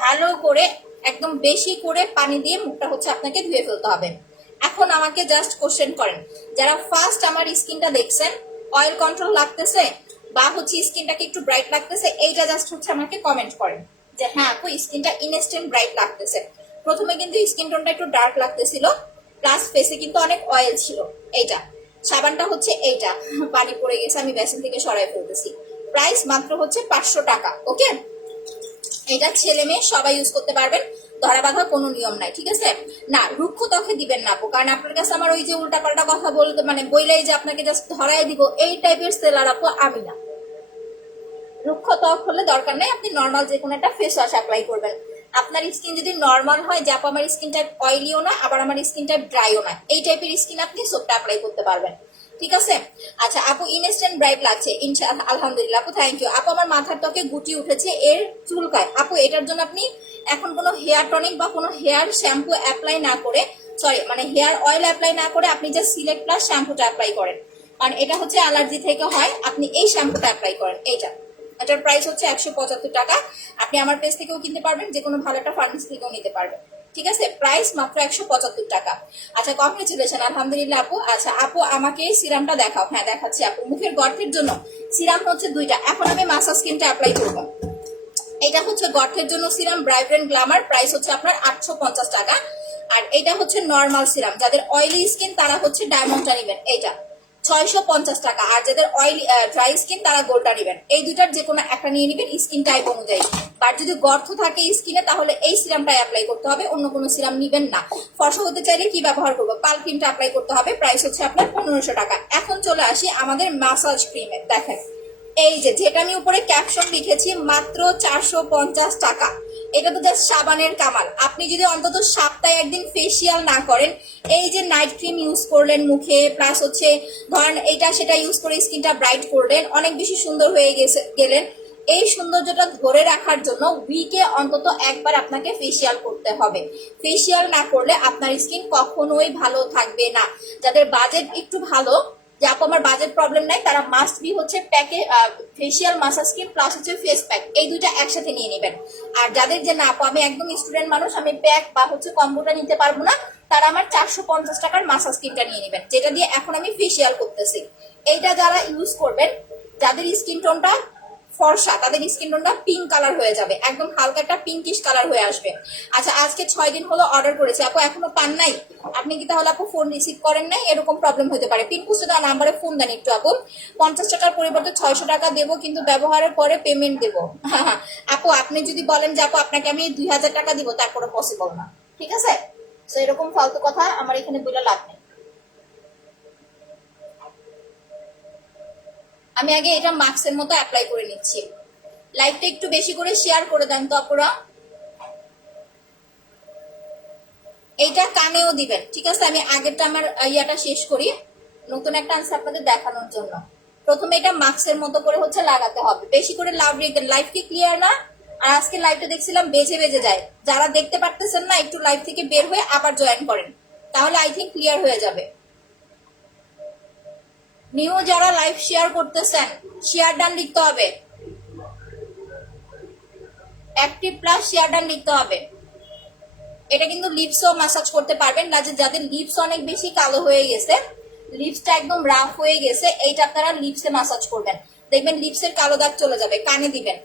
ভালো করে একদম বেশি করে পানি দিয়ে মুখটা হচ্ছে আপনাকে ধুয়ে ফেলতে হবে। এখন আমাকে জাস্ট কোশ্চেন করেন, যারা ফার্স্ট আমার স্কিনটা দেখছেন, অয়েল কন্ট্রোল লাগতেছে বা হচ্ছে স্কিনটাকে একটু ব্রাইট লাগতেছে, এইটা জাস্ট হচ্ছে আমাকে কমেন্ট করেন যে হ্যাঁ আপু স্কিনটা ইনস্ট্যান্ট ব্রাইট লাগতেছে। প্রথমে কিন্তু স্কিন টোনটা একটু ডার্ক লাগতেছিল, প্লাস ফেসে কিন্তু অনেক অয়েল ছিল। এইটা সাবানটা হচ্ছে এইটা, পানি পড়ে গেছে, আমি বেসিন থেকে সরাই ফেলতেছি। প্রাইস মাত্র হচ্ছে 500 টাকা। ওকে, এটা ছেলে মেয়ে সবাই ইউজ করতে পারবেন, ধরা বাঁধা কোনো নিয়ম নাই, ঠিক আছে? না, রুক্ষ ত্বকে দিবেন না আপু, কারণ আপনার কাছে আমার ওই যে উল্টাপাল্টা কথা বলতে মানে বইলেই যে আপনাকে জাস্ট ধরাই দিব এই টাইপের সেলার আপু আমি না। রুক্ষ ত্বক হলে দরকার নেই, আপনি নর্মাল যে কোনো একটা ফেস ওয়াশ অ্যাপ্লাই করবেন। আপনার স্কিন যদি নর্মাল হয়, যে আপু আমার স্কিন টাইপ অয়েলিও না আবার আমার স্কিন টাইপ ড্রাইও না, এই টাইপের স্কিন আপনি সোপটা অ্যাপ্লাই করতে পারবেন, ঠিক আছে? আচ্ছা আপু ইনস্ট্যান্ট ব্রাইট লাগছে, আলহামদুলিল্লাহ আপু, থ্যাংক ইউ আপু। আমার মাথার ত্বকে গুটি উঠেছে, এর চুলকায় আপু, এটার জন্য আপনি এখন কোনো হেয়ার টনিক বা কোনো হেয়ার শ্যাম্পু অ্যাপ্লাই না করে, সরি মানে হেয়ার অয়েল অ্যাপ্লাই না করে আপনি যে সিলেক্ট প্লাস শ্যাম্পুটা অ্যাপ্লাই করেন, কারণ এটা হচ্ছে অ্যালার্জি থেকে হয়, আপনি এই শ্যাম্পুটা অ্যাপ্লাই করেন। এটার প্রাইস হচ্ছে 175 টাকা। আপনি আমার পেজ থেকেও কিনতে পারবেন, যে কোনো ভালো একটা ফার্মেসি থেকেও নিতে পারবেন, ঠিক আছে? প্রাইস মাত্র 175 টাকা। আচ্ছা কংগ্রেচুলেশন, আলহামদুলিল্লাহ আপু। আচ্ছা আপু আমাকে সিরামটা দেখাও। হ্যাঁ দেখাচ্ছি আপু। মুখের গর্তের জন্য সিরাম হচ্ছে 2টা। এখন আমি মাসাজ ক্রিমটা অ্যাপ্লাই করবো। এটা হচ্ছে গর্তের জন্য সিরাম, ব্রাইব্রেন্ট গ্ল্যামার, প্রাইস হচ্ছে আপনার 850 টাকা। আর এটা হচ্ছে নর্মাল সিরাম, যাদের অয়েলি স্কিন তারা হচ্ছে ডায়মন্ডটা নেবেন, এইটা 650 টাকা। আর যাদের অয়েলি ড্রাই স্কিন তারা গোল্ডটা নেবেন। এই দুইটার যে কোনো একটা নিয়ে নেবেন স্কিন টাইপ অনুযায়ী। আর যদি গর্ত থাকে স্কিনে তাহলে এই সিরামটা অ্যাপ্লাই করতে হবে, অন্য কোনো সিরাম নিবেন না। ফর্সা হতে চাইলে কি ব্যবহার করবো, পাল ক্রিমটা অ্যাপ্লাই করতে হবে, প্রাইস হচ্ছে আপনার 1500 টাকা। এখন চলে আসি আমাদের ম্যাসাজ ক্রিমে। দেখেন এই যেটা আমি উপরে ক্যাপশন লিখেছি, মাত্র 450 টাকা। এটা তো জাস্ট সাবানের কামাল। আপনি যদি অন্তত সপ্তাহে একদিন ফেসিয়াল না করেন, এই যে নাইট ক্রিম ইউজ করলেন মুখে, প্লাস হচ্ছে ধরেন এটা সেটা ইউজ করে স্কিনটা ব্রাইট করলেন, অনেক বেশি সুন্দর হয়ে গেলেন, এই সৌন্দর্যটা ধরে রাখার জন্য উইকে অন্তত একবার আপনাকে ফেসিয়াল করতে হবে। ফেসিয়াল না করলে আপনার স্কিন কখনোই ভালো থাকবে না। যাদের বাজেট একটু ভালো, যে আপু আমার বাজেট প্রবলেম নাই, তারা মাস্ট বি হচ্ছে প্যাকে ফেসিয়াল, মাসাজ ক্রিম প্লাস হচ্ছে ফেস প্যাক, এই দুইটা একসাথে নিয়ে নেবেন। আর যাদের যে না আপু আমি একদম স্টুডেন্ট মানুষ, আমি প্যাক বা হচ্ছে কম্বোটা নিতে পারবো না, তারা আমার 450 টাকার মাসাজ ক্রিমটা নিয়ে নেবেন, যেটা দিয়ে এখন আমি ফেসিয়াল করতেছি। এইটা যারা ইউজ করবেন, যাদের স্কিন টোনটা ফর্সা, তাদের স্কিন টোনটা পিঙ্ক কালার হয়ে যাবে, একদম হালকা একটা পিঙ্কিশ কালার হয়ে আসবে। আচ্ছা আজকে 6 দিন হলো অর্ডার করেছি আপু, এখনো পান নাই? আপনি কি তাহলে আপু ফোন রিসিভ করেন নাই? এরকম প্রবলেম হতে পারে। পিন পোস্টে দেওয়া নাম্বারে ফোন দেন একটু আপু। 50 টাকার পরিবর্তে 600 টাকা দেবো, কিন্তু ব্যবহারের পরে পেমেন্ট দেবো। আপু আপনি যদি বলেন যে আপু আপনাকে আমি 2000 টাকা দিব, তারপরে পসিবল না, ঠিক আছে? তো এরকম ফালতু কথা আমার এখানে বলে লাভ নেই। আমি আগে এটা মাস্কের মতো অ্যাপ্লাই করে নিচ্ছি। লাইভটা একটু বেশি করে শেয়ার করে দেন তো আপুরা। এইটা কানেও দিবেন, ঠিক আছে? আমি আগেরটা আমার ইয়াটা শেষ করি, নতুন একটা আনসার আপনাদের দেখানোর জন্য। প্রথমে এটা মাস্কের মতো করে হচ্ছে লাগাতে হবে, বেশি করে লাইভ কি ক্লিয়ার না? আর আজকে লাইভটা দেখছিলাম বেজে বেজে যায়, যারা দেখতে পারতেছেন না একটু লাইভ থেকে বের হয়ে আবার জয়েন করেন, তাহলে আই থিঙ্ক ক্লিয়ার হয়ে যাবে। নিউ যারা লাইভ শেয়ার করতেছেন, শেয়ার ডান লিখতে হবে, অ্যাক্টিভ প্লাস শেয়ার ডান লিখতে হবে। এটা কিন্তু লিপসও ম্যাসাজ করতে পারবেন না, যাদের লিপস অনেক বেশি কালো হয়ে গেছে, লিপসটা একদম রাফ হয়ে গেছে, এইটা আপনারা লিপসে ম্যাসাজ করবেন, দেখবেন লিপসের কালো দাগ চলে যাবে। কানে দিবেন,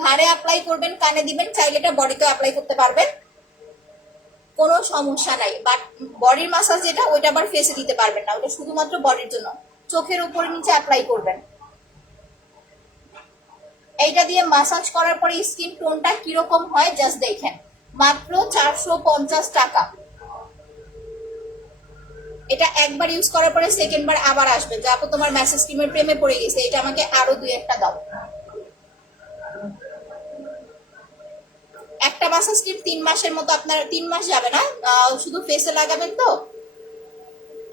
ঘাড়ে অ্যাপ্লাই করবেন, কানে দিবেন, চাইলে এটা বডিতেও অ্যাপ্লাই করতে পারবেন, কোনো সমস্যা নাই। বাট বডির ম্যাসাজ যেটা, ওইটা আবার ফেসে দিতে পারবেন না, ওটা শুধুমাত্র বডির জন্য। চোখের উপরে নিচে অ্যাপ্লাই করবেন। এইটা দিয়ে ম্যাসাজ করার পরে স্কিন টোনটা কিরকম হয় জাস্ট দেখেন, মাত্র 450 টাকা। এটা একবার ইউজ করার পরে সেকেন্ড বার আবার আসবে যে আপু তোমার ম্যাসেজ ক্রিমের প্রেমে পড়ে গেছে, এটা আমাকে আরো 2-1টা দাও। একটা ম্যাসেজ ক্রিম 3 মাসের মতো, আপনার 3 মাস যাবে না, শুধু ফেসে লাগাবেন তো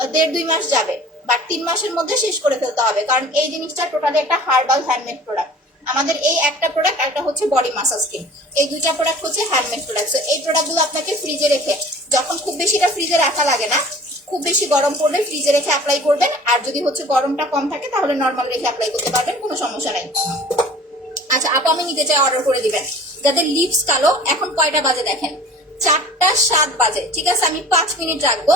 1.5-2 মাস যাবে, বাট 3 মাসের মধ্যে শেষ করে ফেলতে হবে, কারণ এই জিনিসটা টোটালি একটা হার্বাল হ্যান্ডমেড প্রোডাক্ট। আমাদের এই একটা প্রোডাক্ট, একটা হচ্ছে বডি মাসাজ ক্রিম, এই দুইটা প্রোডাক্ট হচ্ছে হ্যান্ডমেড প্রোডাক্ট। এই প্রোডাক্টগুলো আপনাকে ফ্রিজে রেখে, যখন খুব বেশি এটা ফ্রিজে রাখা লাগে না, খুব বেশি গরম পড়লে ফ্রিজে রেখে অ্যাপ্লাই করবেন, আর যদি হচ্ছে গরমটা কম থাকে তাহলে নর্মাল রেখে অ্যাপ্লাই করতে পারবেন, কোনো সমস্যা নাই। আচ্ছা আপু আমি নিতে চাই, অর্ডার করে দিবেন। যাদের লিপস কালো, এখন কয়টা বাজে দেখেন, 4:07 বাজে, ঠিক আছে আমি 5 মিনিট রাখবো।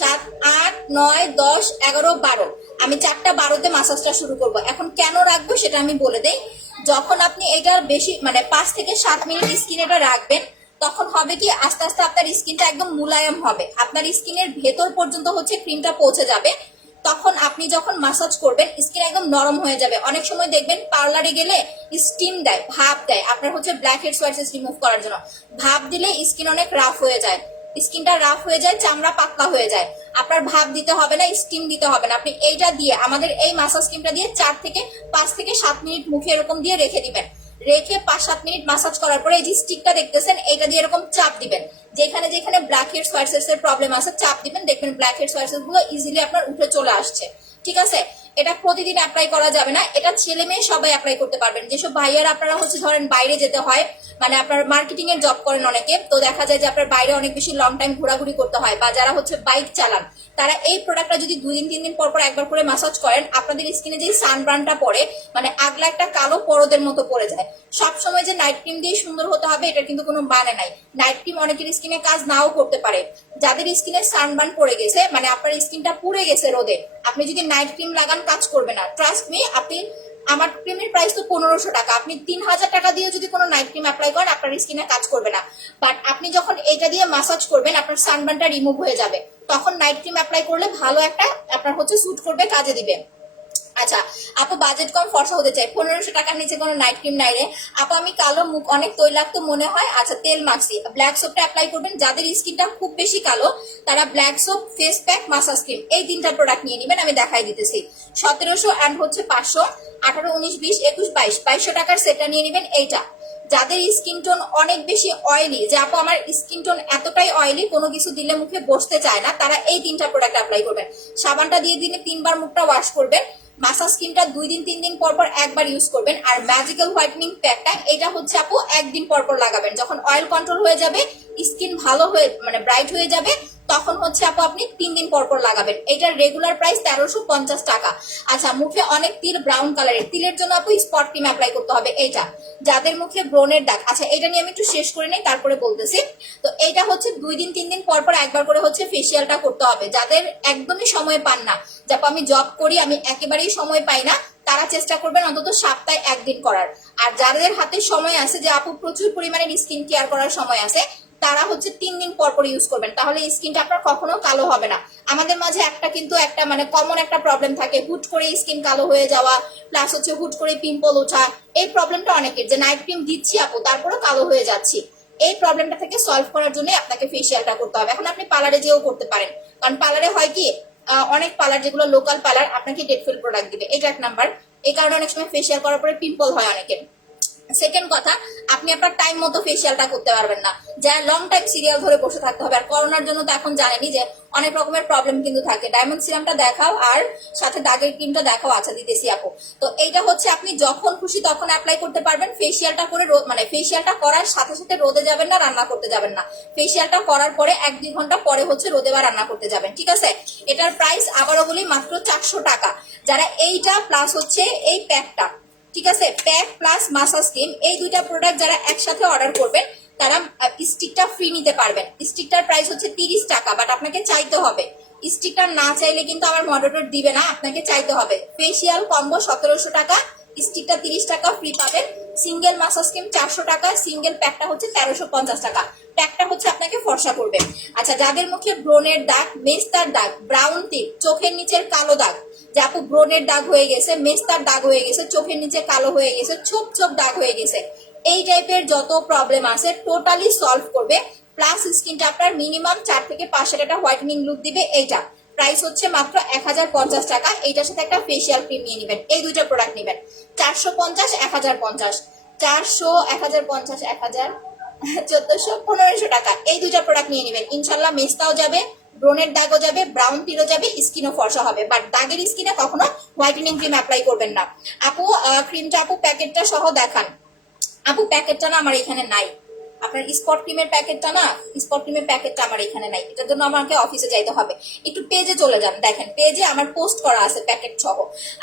7, 8, 9, 10, 11, 12, আমি 4:12-তে মাসাজটা শুরু করব। এখন কেন রাখবো সেটা আমি বলে দেই। যখন আপনি এটা বেশি মানে 5 থেকে 7 মিনিট স্কিন এটা রাখবেন, তখন হবে কি আস্তে আস্তে আপনার স্কিনটা একদম মুলায়ম হবে, আপনার স্কিনের ভেতর পর্যন্ত হচ্ছে ক্রিমটা পৌঁছে যাবে। তখন আপনি যখন মাসাজ করবেন স্কিন একদম নরম হয়ে যাবে। অনেক সময় দেখবেন পার্লারে গেলে স্টিম দেয়, ভাপ দেয়, আপনার হচ্ছে blackheads whiteheads remove করার জন্য। ভাপ দিলে স্কিন অনেক রাফ হয়ে যায়, স্কিনটা রাফ হয়ে যায়, চামড়া পাতলা হয়ে যায়। আপনার ভাপ দিতে হবে না, স্টিম দিতে হবে না, আপনি এইটা দিয়ে আমাদের এই মাসাজ ক্রিমটা দিয়ে 5 থেকে 7 মিনিট মুখে এরকম দিয়ে রেখে দিবেন। রেখে 5-7 মিনিট মাসাজ করার পরে এই যে স্টিকটা দেখতেছেন এইটা দিয়ে এরকম চাপ দিবেন, যেখানে যেখানে ব্ল্যাক হেডস হোয়াইট হেডস এর প্রবলেম আছে চাপ দিবেন, দেখবেন ব্ল্যাক হেডস হোয়াইট হেডস গুলো ইজিলি আপনার উঠে চলে আসছে, ঠিক আছে। এটা প্রতিদিন অ্যাপ্লাই করা যাবে না, এটা ছেলে মেয়ে সবাই অ্যাপ্লাই করতে পারবেন। যেসব ভাইয়ারা আপনারা হচ্ছে ধরেন বাইরে যেতে হয়, মানে আপনার মার্কেটিং এর জব করেন অনেকে, তো দেখা যায় যে আপনার বাইরে অনেক বেশি লং টাইম ঘোরাঘুরি করতে হয়, বা যারা হচ্ছে বাইক চালান, তারা এই প্রোডাক্টটা যদি 2-3 দিন পর পর একবার করে মাসাজ করেন, আপনাদের স্কিনে যে সানবার্নটা পড়ে, মানে আগলা একটা কালো পরদের মতো পড়ে যায়। সবসময় যে নাইট ক্রিম দিয়ে সুন্দর হতে হবে এটা কিন্তু কোনো মানে নাই। নাইট ক্রিম অনেকের স্কিনে কাজ নাও করতে পারে। যাদের স্কিনে সানবার্ন পড়ে গেছে, মানে আপনার স্কিনটা পুড়ে গেছে রোদে, আপনি যদি নাইট ক্রিম লাগান কাজ করবে না, ট্রাস্ট মি। আপনি, আমার ক্রিমের প্রাইস তো 1500 টাকা, আপনি 3000 টাকা দিয়ে যদি কোনো নাইট ক্রিম অ্যাপ্লাই করেন আপনার স্কিনে কাজ করবে না। বাট আপনি যখন এটা দিয়ে মাসাজ করবেন আপনার সানবার্নটা রিমুভ হয়ে যাবে, তখন নাইট ক্রিম অ্যাপ্লাই করলে ভালো একটা আপনার হচ্ছে স্যুট করবে, কাজে দিবে। আচ্ছা আপু বাজেট কম ফর্সা হতে চাই, 1500 টাকার নিচে কোনো নাইট ক্রিম নাই রে আপু। আমি কালো, মুখ অনেক তৈলাক্ত মনে হয়, আচ্ছা তেল মাখছি, ব্ল্যাক সোপটা অ্যাপ্লাই করবেন। যাদের স্কিনটা খুব বেশি কালো তারা black soap, face pack, massage cream, এই 3টা প্রোডাক্ট নিয়ে নেবেন, আমি দেখাই দিতেছি। 1700 অ্যান্ড হচ্ছে 500, 18, 19, 20, 21, 2200 টাকার সেটটা নিয়ে নেবেন এইটা। যাদের স্কিন টোন অনেক বেশি অয়েলি, যে আপু আমার স্কিন টোন এতটাই অয়েলি কোনো কিছু দিলে মুখে বসতে চায় না, তারা এই 3টা প্রোডাক্ট অ্যাপ্লাই করবেন। সাবানটা দিয়ে দিনে 3 বার মুখটা ওয়াশ করবেন, মাসাজ ক্রিমটা 2-3 দিন পর পর একবার ইউজ করবেন, আর ম্যাজিক্যাল হোয়াইটনিং প্যাকটা এটা হচ্ছে আপু 1 দিন পর পর লাগাবেন। যখন অয়েল কন্ট্রোল হয়ে যাবে, স্কিন ভালো হয়ে মানে ব্রাইট হয়ে যাবে, তখন হচ্ছে আপু আপনি 3 দিন পর পর লাগাবেন। এটার রেগুলার প্রাইস 1350 টাকা। আচ্ছা মুখে অনেক তিল, ব্রাউন কালারের তিলের জন্য আপু স্পট ক্রিম অ্যাপ্লাই করতে হবে এইটা। যাদের মুখে ব্রণের দাগ, আচ্ছা এটা নিয়ে আমি একটু শেষ করে নেই তারপরে বলতেছি। তো এইটা হচ্ছে 2-3 দিন পর পর একবার করে হচ্ছে ফেসিয়ালটা করতে হবে। যাদের একদমই সময় পান না, যাপ আমি জব করি আমি একেবারেই সময় পাই না, তারা চেষ্টা করবেন অন্তত সপ্তাহে 1 দিন করার। আর যাদের হাতে সময় আছে, যে আপু প্রচুর পরিমাণে স্কিন কেয়ার করার সময় আছে, তারা হচ্ছে 3 দিন পর পর ইউজ করবেন, তাহলে স্কিনটা আপনার কখনো কালো হবে না। আমাদের মাঝে একটা মানে কমন একটা প্রবলেম থাকে, হুট করে স্কিন কালো হয়ে যাওয়া, প্লাস হচ্ছে হুট করে পিম্পল ওঠা। এই প্রবলেমটা অনেকের, যে নাইট ক্রিম দিচ্ছি আপু তারপরে কালো হয়ে যাচ্ছি। এই প্রবলেমটা থেকে সলভ করার জন্য আপনাকে ফেসিয়ালটা করতে হবে। এখন আপনি পার্লারে যেও করতে পারেন, কারণ পার্লারে হয় কি অনেক পার্লার যেগুলো লোকাল পার্লার আপনাকে ডেটফিল প্রোডাক্ট দিবে, এটা 1 নাম্বার। এই কারণে অনেক সময় ফেসিয়াল করার পরে পিম্পল হয় অনেকের। সেকেন্ড কথা, আপনি আপনার টাইম মতো ফেসিয়ালটা করতে পারবেন না, যা লং টাইম সিরিয়াল ধরে বসে থাকতে হবে। আর করোনার জন্য তো এখন জানেনি যে অনেক রকমের প্রবলেম কিন্তু থাকে। ডায়মন্ড সিরামটা দেখাও আর সাথে দাগের ক্রিমটা দেখাও, আচ্ছা দিতেছি আপু। তো এইটা হচ্ছে আপনি যখন খুশি তখন অ্যাপ্লাই করতে পারবেন। ফেসিয়ালটা করে মানে ফেসিয়ালটা করার সাথে সাথে রোদে যাবেন না, রান্না করতে যাবেন না। ফেসিয়ালটা করার পরে 1-2 ঘন্টা পরে হচ্ছে রোদে বা রান্না করতে যাবেন, ঠিক আছে। এটার প্রাইস আবারও বলি মাত্র 400 টাকা। যারা এইটা প্লাস হচ্ছে এই প্যাকটা, ঠিক আছে, প্যাক প্লাস মাসাজ ক্রিম, এই 2টা প্রোডাক্ট যারা একসাথে অর্ডার করবেন তারা স্টিকটা ফ্রি নিতে পারবেন। স্টিকটার প্রাইস হচ্ছে 30 টাকা, বাট আপনাকে চাইতে হবে। স্টিকটা না চাইলে কিন্তু আমার মডারেটর দিবে না, আপনাকে চাইতে হবে। ফেসিয়াল কম্বো 1700 টাকা, স্টিকটা 30 টাকা ফ্রি পাবেন। সিঙ্গেল মাসাজ ক্রিম 400 টাকা, সিঙ্গেল প্যাকটা হচ্ছে 1350 টাকা। প্যাকটা হচ্ছে আপনাকে ফর্সা করবে। আচ্ছা যাদের মুখে ব্রণের দাগ, মেস্তার দাগ, ব্রাউন টিক, চোখের নিচের কালো দাগ, যে আপু ব্রণের দাগ হয়ে গেছে, মেস্তার দাগ হয়ে গেছে, চোখের নিচে কালো হয়ে গেছে, ছোপ ছোপ দাগ হয়ে গেছে, এই টাইপের যত প্রবলেম আছে টোটালি সলভ করবে। প্লাস স্কিনটা আপনার মিনিমাম 4 থেকে 5 একটা হোয়াইটেনিং লুক দিবে। এইটা প্রাইস হচ্ছে মাত্র 1050 টাকা। এইটার সাথে একটা ফেসিয়াল ক্রিম নিয়ে নেবেন, এই 2টা প্রোডাক্ট নেবেন। 450, 1050, 400, 1050, 1000, 1400, 1500 টাকা, এই 2টা প্রোডাক্ট নিয়ে নেবেন। ইনশাল্লাহ মেস্তাও যাবে, ব্রণের দাগও যাবে, ব্রাউন তিলও যাবে, স্কিনও ফর্সা হবে। বাট দাগের স্কিনে কখনো হোয়াইটেনিং ক্রিম অ্যাপ্লাই করবেন না। আপু ক্রিমটা আপু প্যাকেটটা সহ দেখান। আপু প্যাকেটটা না আমার এখানে নাই, আপনার স্পট ক্রিমের প্যাকেটটা না, স্পট ক্রিমের প্যাকেটটা আমার এখানে নাই, এটার জন্য আমাকে অফিসে যাইতে হবে। একটু পেজে চলে যান, দেখেন পেজে আমার পোস্ট করা আছে প্যাকেট সহ।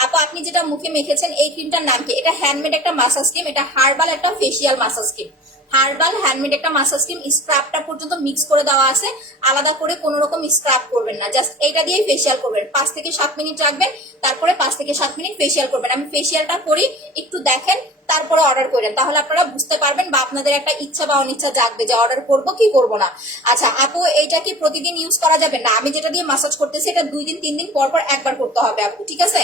আপু আপনি যেটা মুখে মেখেছেন এই ক্রিমটার নাম কি? এটা হ্যান্ডমেড একটা মাসাজ ক্রিম, এটা হার্বাল একটা facial massage cream, herbal handmade একটা মাসাজ ক্রিম। স্ক্রাবটা পর্যন্ত মিক্স করে দেওয়া আছে, আলাদা করে কোনো রকম স্ক্রাব করবেন না, জাস্ট এইটা দিয়ে ফেসিয়াল করবেন। 5 থেকে 7 মিনিট রাখবেন, তারপরে 5 থেকে 7 মিনিট ফেসিয়াল করবেন। আমি ফেসিয়ালটা করি, একটু দেখেন, তারপরে অর্ডার করেন, তাহলে আপনারা বুঝতে পারবেন বা আপনাদের একটা ইচ্ছা বা অনিচ্ছা জাগবে যে অর্ডার করব কি করব না। আচ্ছা আপু এইটা কি প্রতিদিন ইউজ করা যাবে? না, আমি যেটা দিয়ে মাসাজ করতেছি এটা 2 দিন 3 দিন পর পর একবার করতে হবে আপু, ঠিক আছে?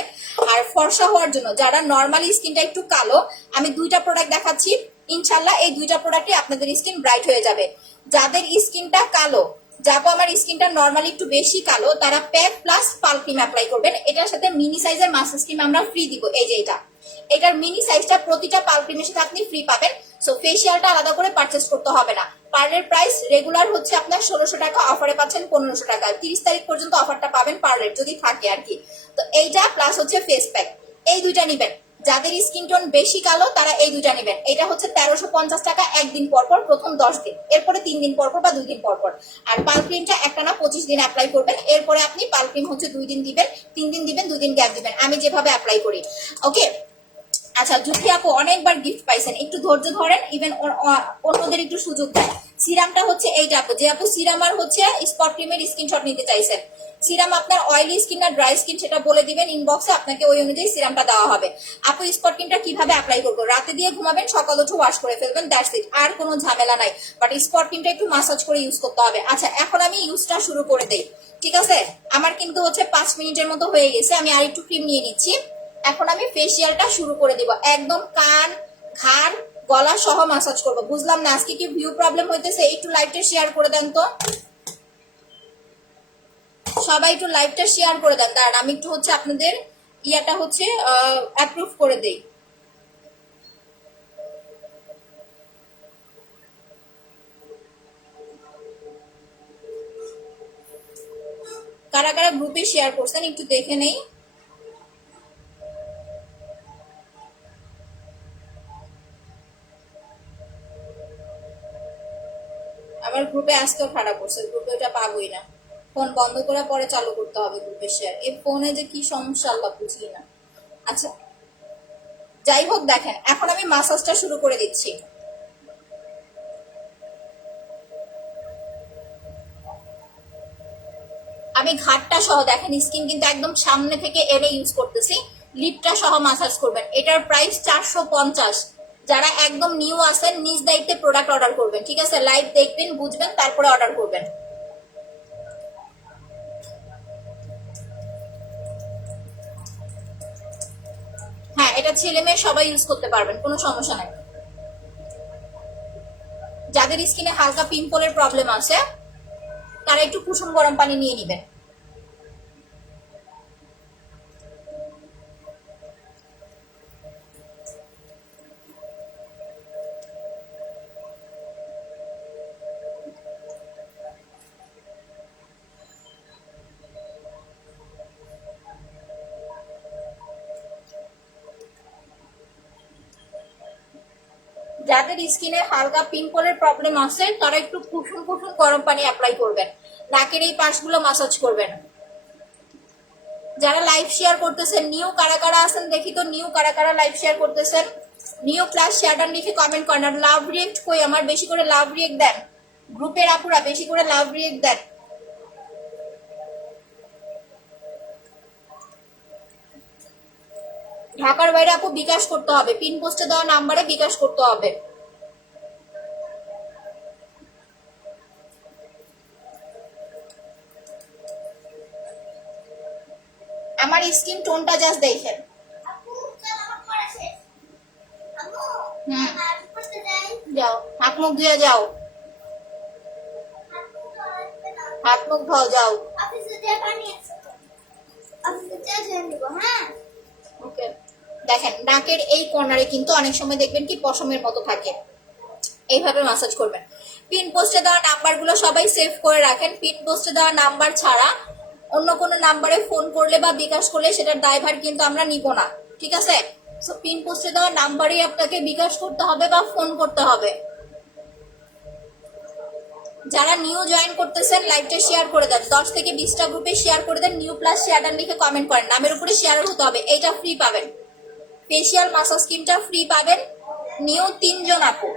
আর ফর্সা হওয়ার জন্য যারা নর্মালি স্কিনটা একটু কালো, আমি 2টা প্রোডাক্ট দেখাচ্ছি, ইনশাল্লাহ এই 2টা প্রোডাক্টে আপনাদের স্কিন ব্রাইট হয়ে যাবে। যাদের স্কিনটা কালো, যাবো আমার স্কিনটা নর্মালি একটু বেশি কালো, তারা প্যাক প্লাস পাল ক্রিম অ্যাপ্লাই করবেন। এটার সাথে মিনি সাইজের মাসাজ ক্রিম আমরা ফ্রি দিব, এই যে এটার মিনি সাইজটা প্রতিটা পাল ক্রিমের সাথে আপনি ফ্রি পাবেন। সো ফেসিয়ালটা আলাদা করে পারচেস করতে হবে না। পার্লের প্রাইস রেগুলার হচ্ছে আপনার 1600 টাকা, অফারে পাচ্ছেন 1500 টাকা। 30 তারিখ পর্যন্ত অফারটা পাবেন পার্লের, যদি থাকে আর কি। তো এইটা প্লাস হচ্ছে ফেস প্যাক, এই 2টা নিবেন। যাদের স্কিন টোন বেশি কালো তারা এই 2টা নেবেন। এটা হচ্ছে 1350 টাকা, একদিন পর পর প্রথম 10 দিন, এরপরে 3 দিন পর পর বা 2 দিন পর পর। আর পাল ক্রিমটা একটা না 25 দিন অ্যাপ্লাই করবেন, এরপরে আপনি পাল ক্রিম হচ্ছে 2 দিন দিবেন, 3 দিন দিবেন, 2 দিন গ্যাপ দিবেন, আমি যেভাবে অ্যাপ্লাই করি। ওকে আচ্ছা জুথি আপু অনেকবার গিফট পাইছেন, একটু ধৈর্য ধরেন, ইভেন অন্যদের একটু সুযোগ দেন। সিরামটা হচ্ছে এইটা আপু, যে আপু সিরাম আর হচ্ছে স্পট ক্রিমের স্ক্রিনশট নিতে চাইছেন, সিরাম আপনার অয়েলি স্কিন না ড্রাই স্কিন সেটা বলে দিবেন ইনবক্সে, আপনাকে ওই অনুযায়ী সিরামটা দেওয়া হবে। আপু স্পট ক্রিমটা কিভাবে অ্যাপ্লাই করবো? রাতে দিয়ে ঘুমাবেন, সকাল উঠে ওয়াশ করে ফেলবেন, দ্যাটস ইট, আর কোনো ঝামেলা নাই। বাট স্পট ক্রিমটা একটু মাসাজ করে ইউজ করতে হবে। আচ্ছা এখন আমি ইউজটা শুরু করে দেই, ঠিক আছে? আমার কিন্তু হচ্ছে 5 মিনিটের মতো হয়ে গেছে, আমি আর একটু ক্রিম নিয়ে নিচ্ছি। এখন আমি ফেসিয়ালটা শুরু করে দিব, একদম কান ঘাড় গলা সহ মাসাজ করব। বুঝলাম না আজকে কি ভিউ প্রবলেম হইতেছে, একটু লাইভটা শেয়ার করে দেন তো সবাই, একটু লাইভটা শেয়ার করে দেন। দাঁড়ান আমি একটু হচ্ছে আপনাদের ইয়াটা হচ্ছে অ্যাপ্রুভ করে দেই। কারা কারা গ্রুপে শেয়ার করছেন একটু দেখে নেই। আমার গ্রুপে আজকেও খারাপ করছে, গ্রুপে ওটা পাবোই না, ফোন বন্ধ করে পরে চালু করতে হবে গ্রুপে শেয়ার। এই ফোনে যে কি সমস্যা আল্লাহ বুঝলি না। আচ্ছা যাই হোক, দেখেন এখন আমি মাসাজটা শুরু করে দিচ্ছি। আমি ঘাটটা সহ, দেখেন স্কিন কিন্তু একদম সামনে থেকে এনে ইউজ করতেছি, লিপটা সহ মাসাজ করবেন। এটার প্রাইস 450। যারা একদম নিউ আছেন নিজ দায়িত্বে প্রোডাক্ট অর্ডার করবেন, ঠিক আছে? লাইভ দেখবেন, বুঝবেন, তারপরে অর্ডার করবেন। হ্যাঁ এটা ছেলে মেয়ে সবাই ইউজ করতে পারবেন, কোনো সমস্যা নাই। যাদের স্কিনে হালকা পিম্পলের প্রবলেম আছে তারা একটু কুসুম গরম পানি নিয়ে নেবেন। যাদের স্কিনে হালকা পিম্পলের প্রবলেম আছে তারা একটু কুসুম কুসুম গরম পানি অ্যাপ্লাই করবেন, নাকের এই পাশগুলো মাসাজ করবেন। যারা লাইভ শেয়ার করতেছেন নিউ কারা কারা আছেন দেখি তো, নিউ কারা কারা লাইভ শেয়ার করতেছেন, নিউ ক্লাস শেয়ারটা লিখে কমেন্ট করেন। আর লাভ রিয়েক্ট কই আমার, বেশি করে লাভ রিয়েক্ট দেন, গ্রুপের আপুরা বেশি করে লাভ রিয়েক্ট দেন। ঢাকার বাইরে আপু বিকাশ করতে হবে, পিন পোস্টে দেওয়া নাম্বারে বিকাশ করতে হবে। আমার স্কিন টোনটা জাস্ট দেখেন। যাও হাত মুখ ধুয়ে যাও, হাত মুখ ধোও যাও। ওকে দেখেন নাকের এই কর্নারে কিন্তু অনেক সময় দেখবেন কি পশমের মতো থাকে, এইভাবে ম্যাসাজ করবেন। পিন পোস্টে দেওয়া নাম্বারগুলো সবাই সেভ করে রাখেন। পিন পোস্টে দেওয়া নাম্বার ছাড়া অন্য কোনো নাম্বারে ফোন করলে বা বিকাশ করলে সেটার দায়ভার কিন্তু আমরা নিব না, ঠিক আছে? সো পিন পোস্টে দেওয়া নাম্বারই আপনাকে বিকাশ করতে হবে বা ফোন করতে হবে। যারা নিউ জয়েন করতেছেন লাইভটা শেয়ার করে দেন, 10 থেকে 20টা গ্রুপে শেয়ার করে দেন, নিউ প্লাস শেয়ার ডান লিখে কমেন্ট করেন, নামের উপরে শেয়ার হতে হবে। এইটা ফ্রি পাবেন, ফেসিয়াল মাসাজ ক্রিমটা ফ্রি পাবেন। নিউ 3জন আপু,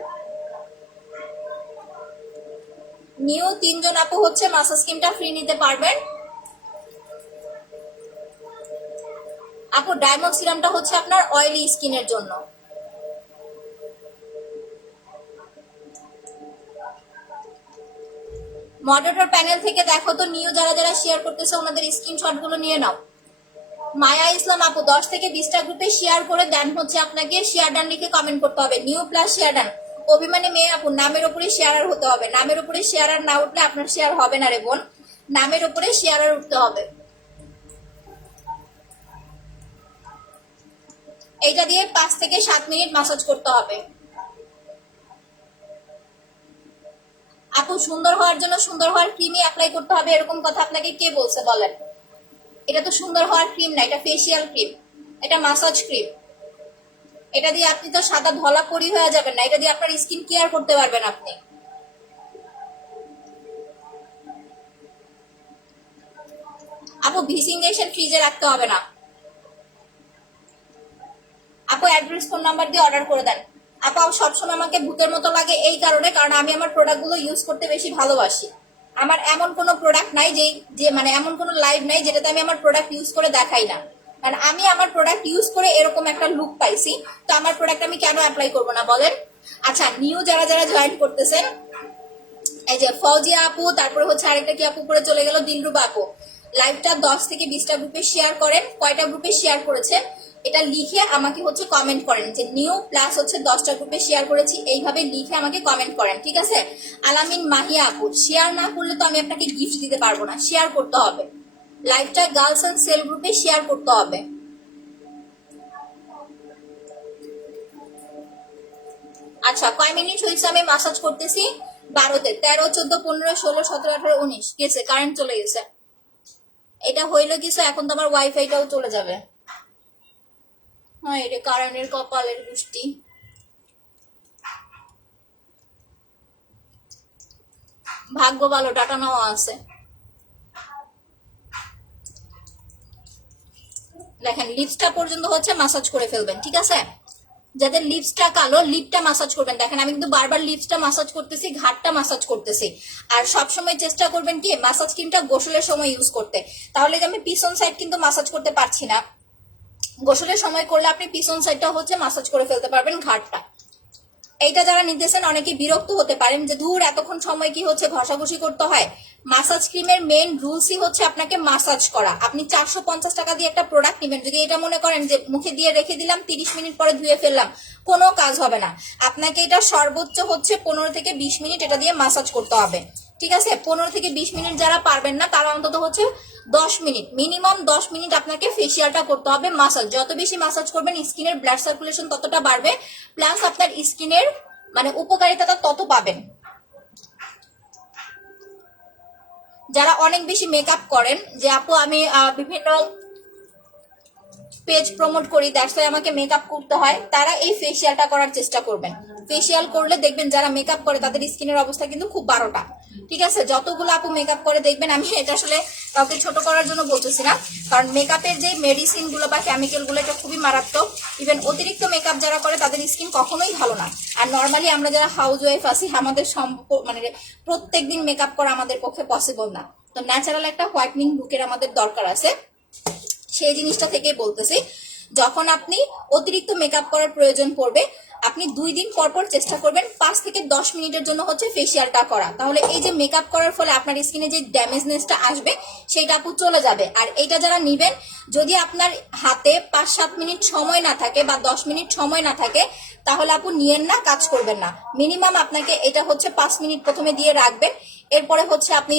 নিউ 3জন আপু হচ্ছে মাসাজ ক্রিমটা ফ্রি নিতে পারবেন। আপু ডায়মন্ড সিরামটা হচ্ছে আপনার অয়েলি স্কিনের জন্য। মডারেটর প্যানেল থেকে দেখো তো নিউ যারা যারা শেয়ার করতেছে ওনাদের স্ক্রিনশট গুলো নিয়ে নাও। মায়া ইসলাম আপু 10 থেকে 20টা গ্রুপে শেয়ার করে দেন হচ্ছে আপনাকে শেয়ার ডান লিখে কমেন্ট করতে হবে, নিউ প্লাস শেয়ার ডান। অভিমানী মেয়ে আপু নামের উপরে শেয়ারার হতে হবে, নামের উপরে শেয়ারার না উঠলে আপনার শেয়ার হবে না রে বোন, নামের উপরে শেয়ারার উঠতে হবে। এইটা দিয়ে 5 থেকে 7 মিনিট ম্যাসাজ করতে হবে। আপু সুন্দর হওয়ার জন্য সুন্দর হওয়ার ক্রিমই অ্যাপ্লাই করতে হবে এরকম কথা আপনাকে কে বলছে বলেন? এটা তো সুন্দর হওয়ার ক্রিম না, এটা ফেসিয়াল ক্রিম, এটা ম্যাসাজ ক্রিম। এটা দিয়ে আপনি তো সাদা ধলা পরি হয়ে যাবেন না, এটা দিয়ে আপনার স্কিন কেয়ার করতে পারবেন আপনি। আপু ভিসি ইঞ্জেকশন ফ্রিজে রাখতে হবে না। আপু অ্যাড্রেস ফোন নাম্বার দিয়ে অর্ডার করে দেন। আপু সবসময় আমাকে ভূতের মতো লাগে এই কারণে, কারণ আমি আমার প্রোডাক্টগুলো ইউজ করতে বেশি ভালোবাসি। আমার এমন কোনো প্রোডাক্ট নাই যে মানে এমন কোনো লাইভ নাই যেটাতে আমি আমার প্রোডাক্ট ইউজ করে দেখাই না। কারণ আমি আমার প্রোডাক্ট ইউজ করে এরকম একটা লুক পাইছি, তো আমার প্রোডাক্ট আমি কেন অ্যাপ্লাই করবো না বলেন? আচ্ছা নিউ যারা যারা জয়েন করতেছেন, এই যে ফৌজিয়া আপু, তারপরে হচ্ছে আরেকটা কি আপু করে চলে গেল, দিলরুবা আপু, লাইভটা 10 থেকে 20টা গ্রুপে শেয়ার করেন। কয়টা গ্রুপে শেয়ার করেছেন এটা লিখে আমাকে হচ্ছে কমেন্ট করেন যে নিউ প্লাস হচ্ছে 10টা গ্রুপে শেয়ার করেছি, এইভাবে লিখে আমাকে কমেন্ট করেন, ঠিক আছে? আলামিন মাহিয়া আপু, শেয়ার না করলে তো আমি আপনাকে গিফট দিতে পারবো না, শেয়ার করতে হবে। লাইভটা গার্লস এন্ড সেল গ্রুপে শেয়ার করতে হবে। আচ্ছা কয় মিনিট হয়েছে আমি মাসাজ করতেছি? 12তে 13, 14, 15, 16, 17, 18, 19 গেছে, কারেন্ট চলে গেছে। এটা হইলো কিছু, এখন তো আমার ওয়াইফাইটাও চলে যাবে। হ্যাঁ এটা কারেন্টের কপালের গুষ্টি। ভাগ্য ভালো ডাটা নেওয়া আছে। দেখেন লিপসটা পর্যন্ত হচ্ছে মাসাজ করে ফেলবেন, ঠিক আছে? যাদের লিপসটা কালো লিপটা মাসাজ করবেন। দেখেন আমি কিন্তু বারবার লিপসটা মাসাজ করতেছি, ঘাটটা মাসাজ করতেছি। আর সবসময় চেষ্টা করবেন কি মাসাজ ক্রিমটা গোসলের সময় ইউজ করতে, তাহলে যে আমি পিছন সাইড কিন্তু মাসাজ করতে পারছি না, গোসলের সময় করলে আপনি পিছন সাইডটা হচ্ছে মাসাজ করে ফেলতে পারবেন ঘাটটা। এইটা যারা নিতেছেন অনেকে বিরক্ত হতে পারেন যে দূর এতক্ষণ সময় কি হচ্ছে ঘষাঘষি করতে হয়। মাসাজ ক্রিমের মেইন রুলসই হচ্ছে আপনাকে মাসাজ করা। আপনি 450 টাকা দিয়ে একটা প্রোডাক্ট নেবেন, যদি এটা মনে করেন যে মুখে দিয়ে রেখে দিলাম 30 মিনিট পরে ধুয়ে ফেললাম, কোনো কাজ হবে না। আপনাকে এটা সর্বোচ্চ হচ্ছে 15 থেকে 20 মিনিট এটা দিয়ে মাসাজ করতে হবে, ঠিক আছে? 15 থেকে 20 মিনিট যারা পারবেন না তারা অন্তত হচ্ছে 10 মিনিট, মিনিমাম 10 মিনিট আপনাকে ফেসিয়ালটা করতে হবে মাসাজ। যত বেশি মাসাজ করবেন স্কিনের ব্লাড সার্কুলেশন ততটা বাড়বে, প্লাস আপনার স্কিনের মানে উপকারিতাটা তত পাবেন। যারা অনেক বেশি মেকআপ করেন যে আপু আমি বিভিন্ন পেজ প্রমোট করি, দ্যাটস ওয়াই আমাকে মেকআপ করতে হয়, তারা এই ফেসিয়ালটা করার চেষ্টা করবেন। ফেসিয়াল করলে দেখবেন যারা মেকআপ করে তাদের স্কিনের অবস্থা কিন্তু খুব 12টা, ঠিক আছে? যতগুলো আপু মেকআপ করে দেখবেন, আমি এটা আসলে কাউকে ছোট করার জন্য বলতেছি না, কারণ মেকআপের যে মেডিসিন গুলো বা কেমিক্যাল গুলো এটা খুবই মারাত্মক। ইভেন অতিরিক্ত মেকআপ যারা করে তাদের স্কিন কখনোই ভালো না। আর নর্মালি আমরা যারা হাউস ওয়াইফ আছি আমাদের মানে প্রত্যেকদিন মেকআপ করা আমাদের পক্ষে পসিবল না, তো ন্যাচারাল একটা হোয়াইটনিং লুকের আমাদের দরকার আছে। সেই জিনিসটা থেকে বলতেছি, যখন আপনি অতিরিক্ত মেকআপ করার প্রয়োজন পড়বে আপনি 2 দিন পর পর চেষ্টা করবেন 5 থেকে 10 মিনিটের জন্য হচ্ছে ফেসিয়ালটা করা, তাহলে এই যে মেকআপ করার ফলে আপনার স্কিনে যে ড্যামেজনেসটা আসবে সেটা আপু চলে যাবে। আর এটা যারা নিবেন, যদি আপনার হাতে 5-7 মিনিট সময় না থাকে বা 10 মিনিট সময় না থাকে তাহলে আপু নিয়েন না, কাজ করবেন না। মিনিমাম আপনাকে এটা হচ্ছে 5 মিনিট প্রথমে দিয়ে রাখবেন, এরপরে হচ্ছে আপনি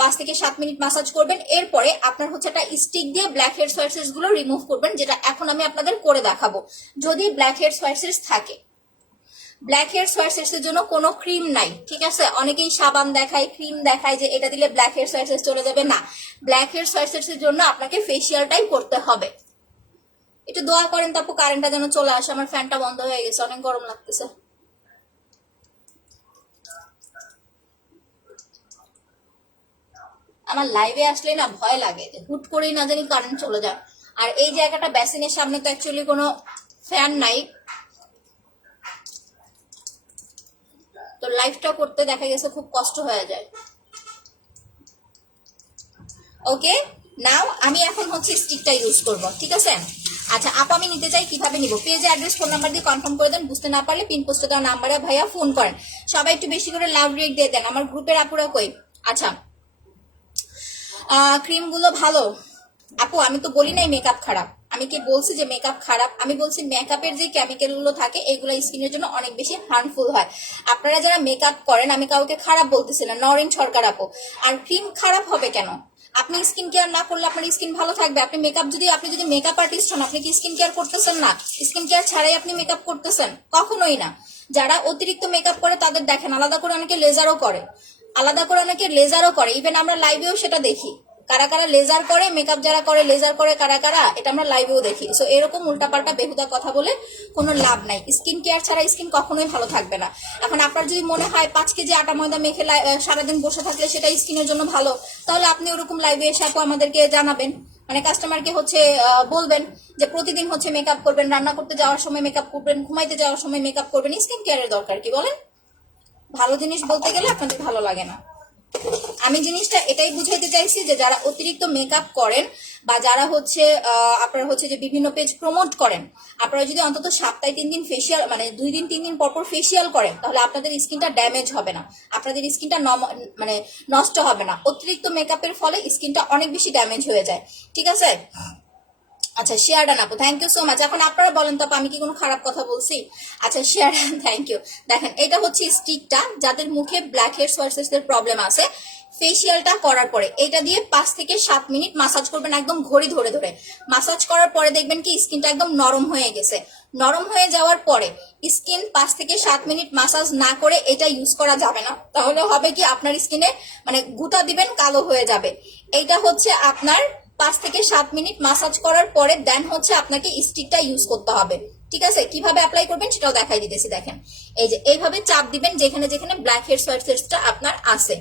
5 থেকে 7 মিনিট মাসাজ করবেন, এরপরে আপনার হচ্ছে একটা স্টিক দিয়ে ব্ল্যাক হেডস হোয়াইটস গুলো রিমুভ করবেন, যেটা এখন আমি আপনাদের করে দেখাবো যদি ব্ল্যাক হেডস হোয়াইটস থাকে। ব্ল্যাক হেয়ার সোয়ার্সের জন্য কোনো ক্রিম নাই, ঠিক আছে? অনেকেই সাবান দেখায়, ক্রিম দেখায় যে এটা দিলে ব্ল্যাক হেয়ার সোয়ার্সেস চলে যাবে। না, ব্ল্যাক হেয়ার সোয়ার্সের জন্য আপনাকে ফেসিয়ালটাই করতে হবে। একটু দোয়া করেন তারপর কারেন্টটা যেন চলে আসে, আমার ফ্যানটা বন্ধ হয়ে গেছে, অনেক গরম লাগতেছে। আমার লাইভে আসলে না ভয় লাগে যে হুট করেই না জানি কারেন্ট চলে যায়। আর এই জায়গাটা বেসিনের সামনে তো অ্যাকচুয়ালি কোনো ফ্যান নাই, তো লাইভটা করতে দেখা গেছে খুব কষ্ট হয়ে যায়। ওকে, নাও আমি এখন হচ্ছে স্টিকটা ইউজ করব, ঠিক আছে? আচ্ছা আপু আমি নিতে চাই, কিভাবে নিব? পেজে অ্যাড্রেস ফোন নাম্বার দিয়ে কনফার্ম করে দেন, বুঝতে না পারলে পিন পোস্টে দেওয়া নাম্বারে ভাইয়া ফোন করেন। সবাই একটু বেশি করে লাভ রেট দিয়ে দেন, আমার গ্রুপের আপুরা কই? আচ্ছা ক্রিমগুলো ভালো আপু, আমি তো বলি নাই মেকআপ খারাপ। আমি কি বলছি যে মেকআপ খারাপ? আমি বলছি মেকআপের যে কেমিক্যালগুলো থাকে এগুলো স্কিনের জন্য অনেক বেশি হার্মফুল হয়। আপনারা যারা মেকআপ করেন, আমি কাউকে খারাপ বলতেছি না, নরেন সরকার আপু। আর ক্রিম খারাপ হবে কেন? আপনি স্কিন কেয়ার না করলে আপনার স্কিন ভালো থাকবে? আপনি যদি মেকআপ আর্টিস্ট হন, আপনি কি স্কিন কেয়ার করতেছেন না? স্কিন কেয়ার ছাড়াই আপনি মেকআপ করতেছেন? কখনোই না। যারা অতিরিক্ত মেকআপ করে তাদের দেখেন আলাদা করে অনেকে লেজারও করে, ইভেন আমরা লাইভেও সেটা দেখি। কারা কারা লেজার করে, মেকআপ যারা করে লেজার করে কারা কারা, এটা আমরা লাইভেও দেখি। সো এরকম উল্টাপাল্টা বেহুদা কথা বলে কোনো লাভ নাই। স্কিন কেয়ার ছাড়া স্কিন কখনোই ভালো থাকবে না। এখন আপনার যদি মনে হয় 5 কেজি আটা ময়দা মেখে সারাদিন বসে থাকলে সেটা স্কিনের জন্য ভালো, তাহলে আপনি ওরকম লাইভে এসে আপু আমাদেরকে জানাবেন, মানে কাস্টমারকে হচ্ছে বলবেন যে প্রতিদিন হচ্ছে মেকআপ করবেন, রান্না করতে যাওয়ার সময় মেকআপ করবেন, ঘুমাইতে যাওয়ার সময় মেকআপ করবেন। স্কিন কেয়ারের দরকার কি বলেন? ভালো জিনিস বলতে গেলে আপনাদের ভালো লাগে না। আমি জিনিসটা এটাই বুঝাইতে চাইছি যে যারা অতিরিক্ত মেকআপ করেন বা যারা হচ্ছে আপনারা হচ্ছে যে বিভিন্ন পেজ প্রমোট করেন, আপনারা যদি অন্তত সপ্তাহে 3 দিন ফেসিয়াল, মানে 2 দিন 3 দিন পরপর ফেসিয়াল করেন, তাহলে আপনাদের স্কিনটা ড্যামেজ হবে না, আপনাদের স্কিনটা মানে নষ্ট হবে না। অতিরিক্ত মেকআপের ফলে স্কিনটা অনেক বেশি ড্যামেজ হয়ে যায়, ঠিক আছে? আচ্ছা শেয়ার ডান আপু, থ্যাংক ইউ সো মাচ। এখন আপনারা বলেন তো আমি কি কোনো খারাপ কথা বলছি? আচ্ছা শেয়ার ডান, থ্যাংক ইউ। দেখেন এটা হচ্ছে স্টিকটা, যাদের মুখে ব্ল্যাক হেডস ভার্সেসের প্রবলেম আছে, ফেসিয়ালটা করার পরে এটা দিয়ে 5 থেকে 7 মিনিট মাসাজ করবেন, একদম ঘড়ি ধরে ধরে মাসাজ করার পরে দেখবেন কি স্কিনটা একদম নরম হয়ে গেছে। নরম হয়ে যাওয়ার পরে স্কিন 5 থেকে 7 মিনিট মাসাজ না করে এটা ইউজ করা যাবে না, তাহলে হবে কি আপনার স্কিনে মানে গুতা দিবেন, কালো হয়ে যাবে। এইটা হচ্ছে আপনার 5 থেকে 7 মিনিট মাসাজ করার পরে দেন হচ্ছে আপনাকে স্টিকটা ইউজ করতে হবে, ঠিক আছে? কিভাবে অ্যাপ্লাই করবেন সেটাও দেখাই দিতেছি। দেখেন এই যে এইভাবে চাপ দিবেন যেখানে যেখানে ব্ল্যাক হেডস হোয়াইটসটা আপনার আছে।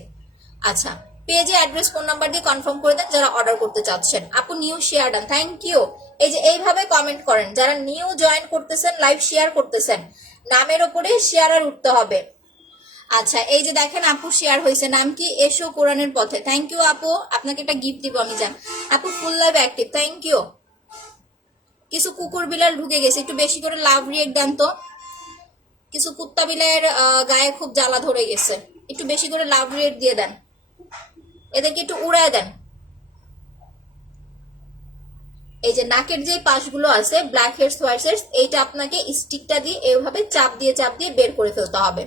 আচ্ছা পেজে অ্যাড্রেস ফোন নাম্বার দিয়ে কনফার্ম করে দেন যারা অর্ডার করতে চাচ্ছেন। আপু new share done, thank you. এই যে এইভাবে কমেন্ট করেন যারা নিউ জয়েন করতেছেন, লাইভ শেয়ার করতেছেন, নামের উপরে শেয়ার আর উঠতে হবে। আচ্ছা এই যে দেখেন আপু শেয়ার হয়েছে, নাম কি? এসো কোরআনের পথে, থ্যাংক ইউ আপু, আপনাকে একটা গিফট দিব আমি জান। আপু ফুল লাইভ অ্যাক্টিভ, থ্যাংক ইউ। কিছু কুকুর বিলাল ঢুকে গেছে, একটু বেশি করে লাভ রিয়েক্ট দেন তো। কিছু কুত্তা বিলাইয়ের গায়ে খুব জ্বালা ধরে গেছে, একটু বেশি করে লাভ রিয়েক্ট দিয়ে দেন, এদেরকে একটু উড়ায় দেন। এই যে নাকের যে পাশগুলো আছে ব্ল্যাক হেডস হোয়াইট হেডস, এইটা আপনাকে স্টিকটা দিয়ে এইভাবে চাপ দিয়ে বের করে ফেলতে হবে।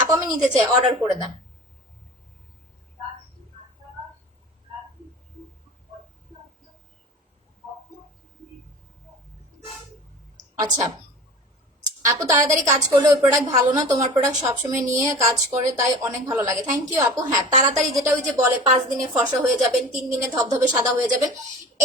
আপু আমি নিতে চাই, অর্ডার করে দেন। আচ্ছা আপু তাড়াতাড়ি কাজ করলে ওই প্রোডাক্ট ভালো না, তোমার প্রোডাক্ট সবসময় নিয়ে কাজ করে তাই অনেক ভালো লাগে, থ্যাংক ইউ আপু। হ্যাঁ তাড়াতাড়ি যেটা ওই যে বলে 5 দিনে ফর্সা হয়ে যাবেন, 3 দিনে ধবধবে সাদা হয়ে যাবেন,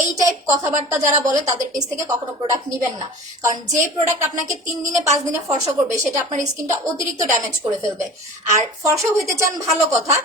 এই টাইপ কথাবার্তা যারা বলে তাদের পেজ থেকে কখনো প্রোডাক্ট নিবেন না। কারণ যে প্রোডাক্ট আপনাকে 3 দিনে 5 দিনে ফর্সা করবে সেটা আপনার স্কিনটা অতিরিক্ত ড্যামেজ করে ফেলবে। আর ফর্সা হইতে চান ভালো কথা,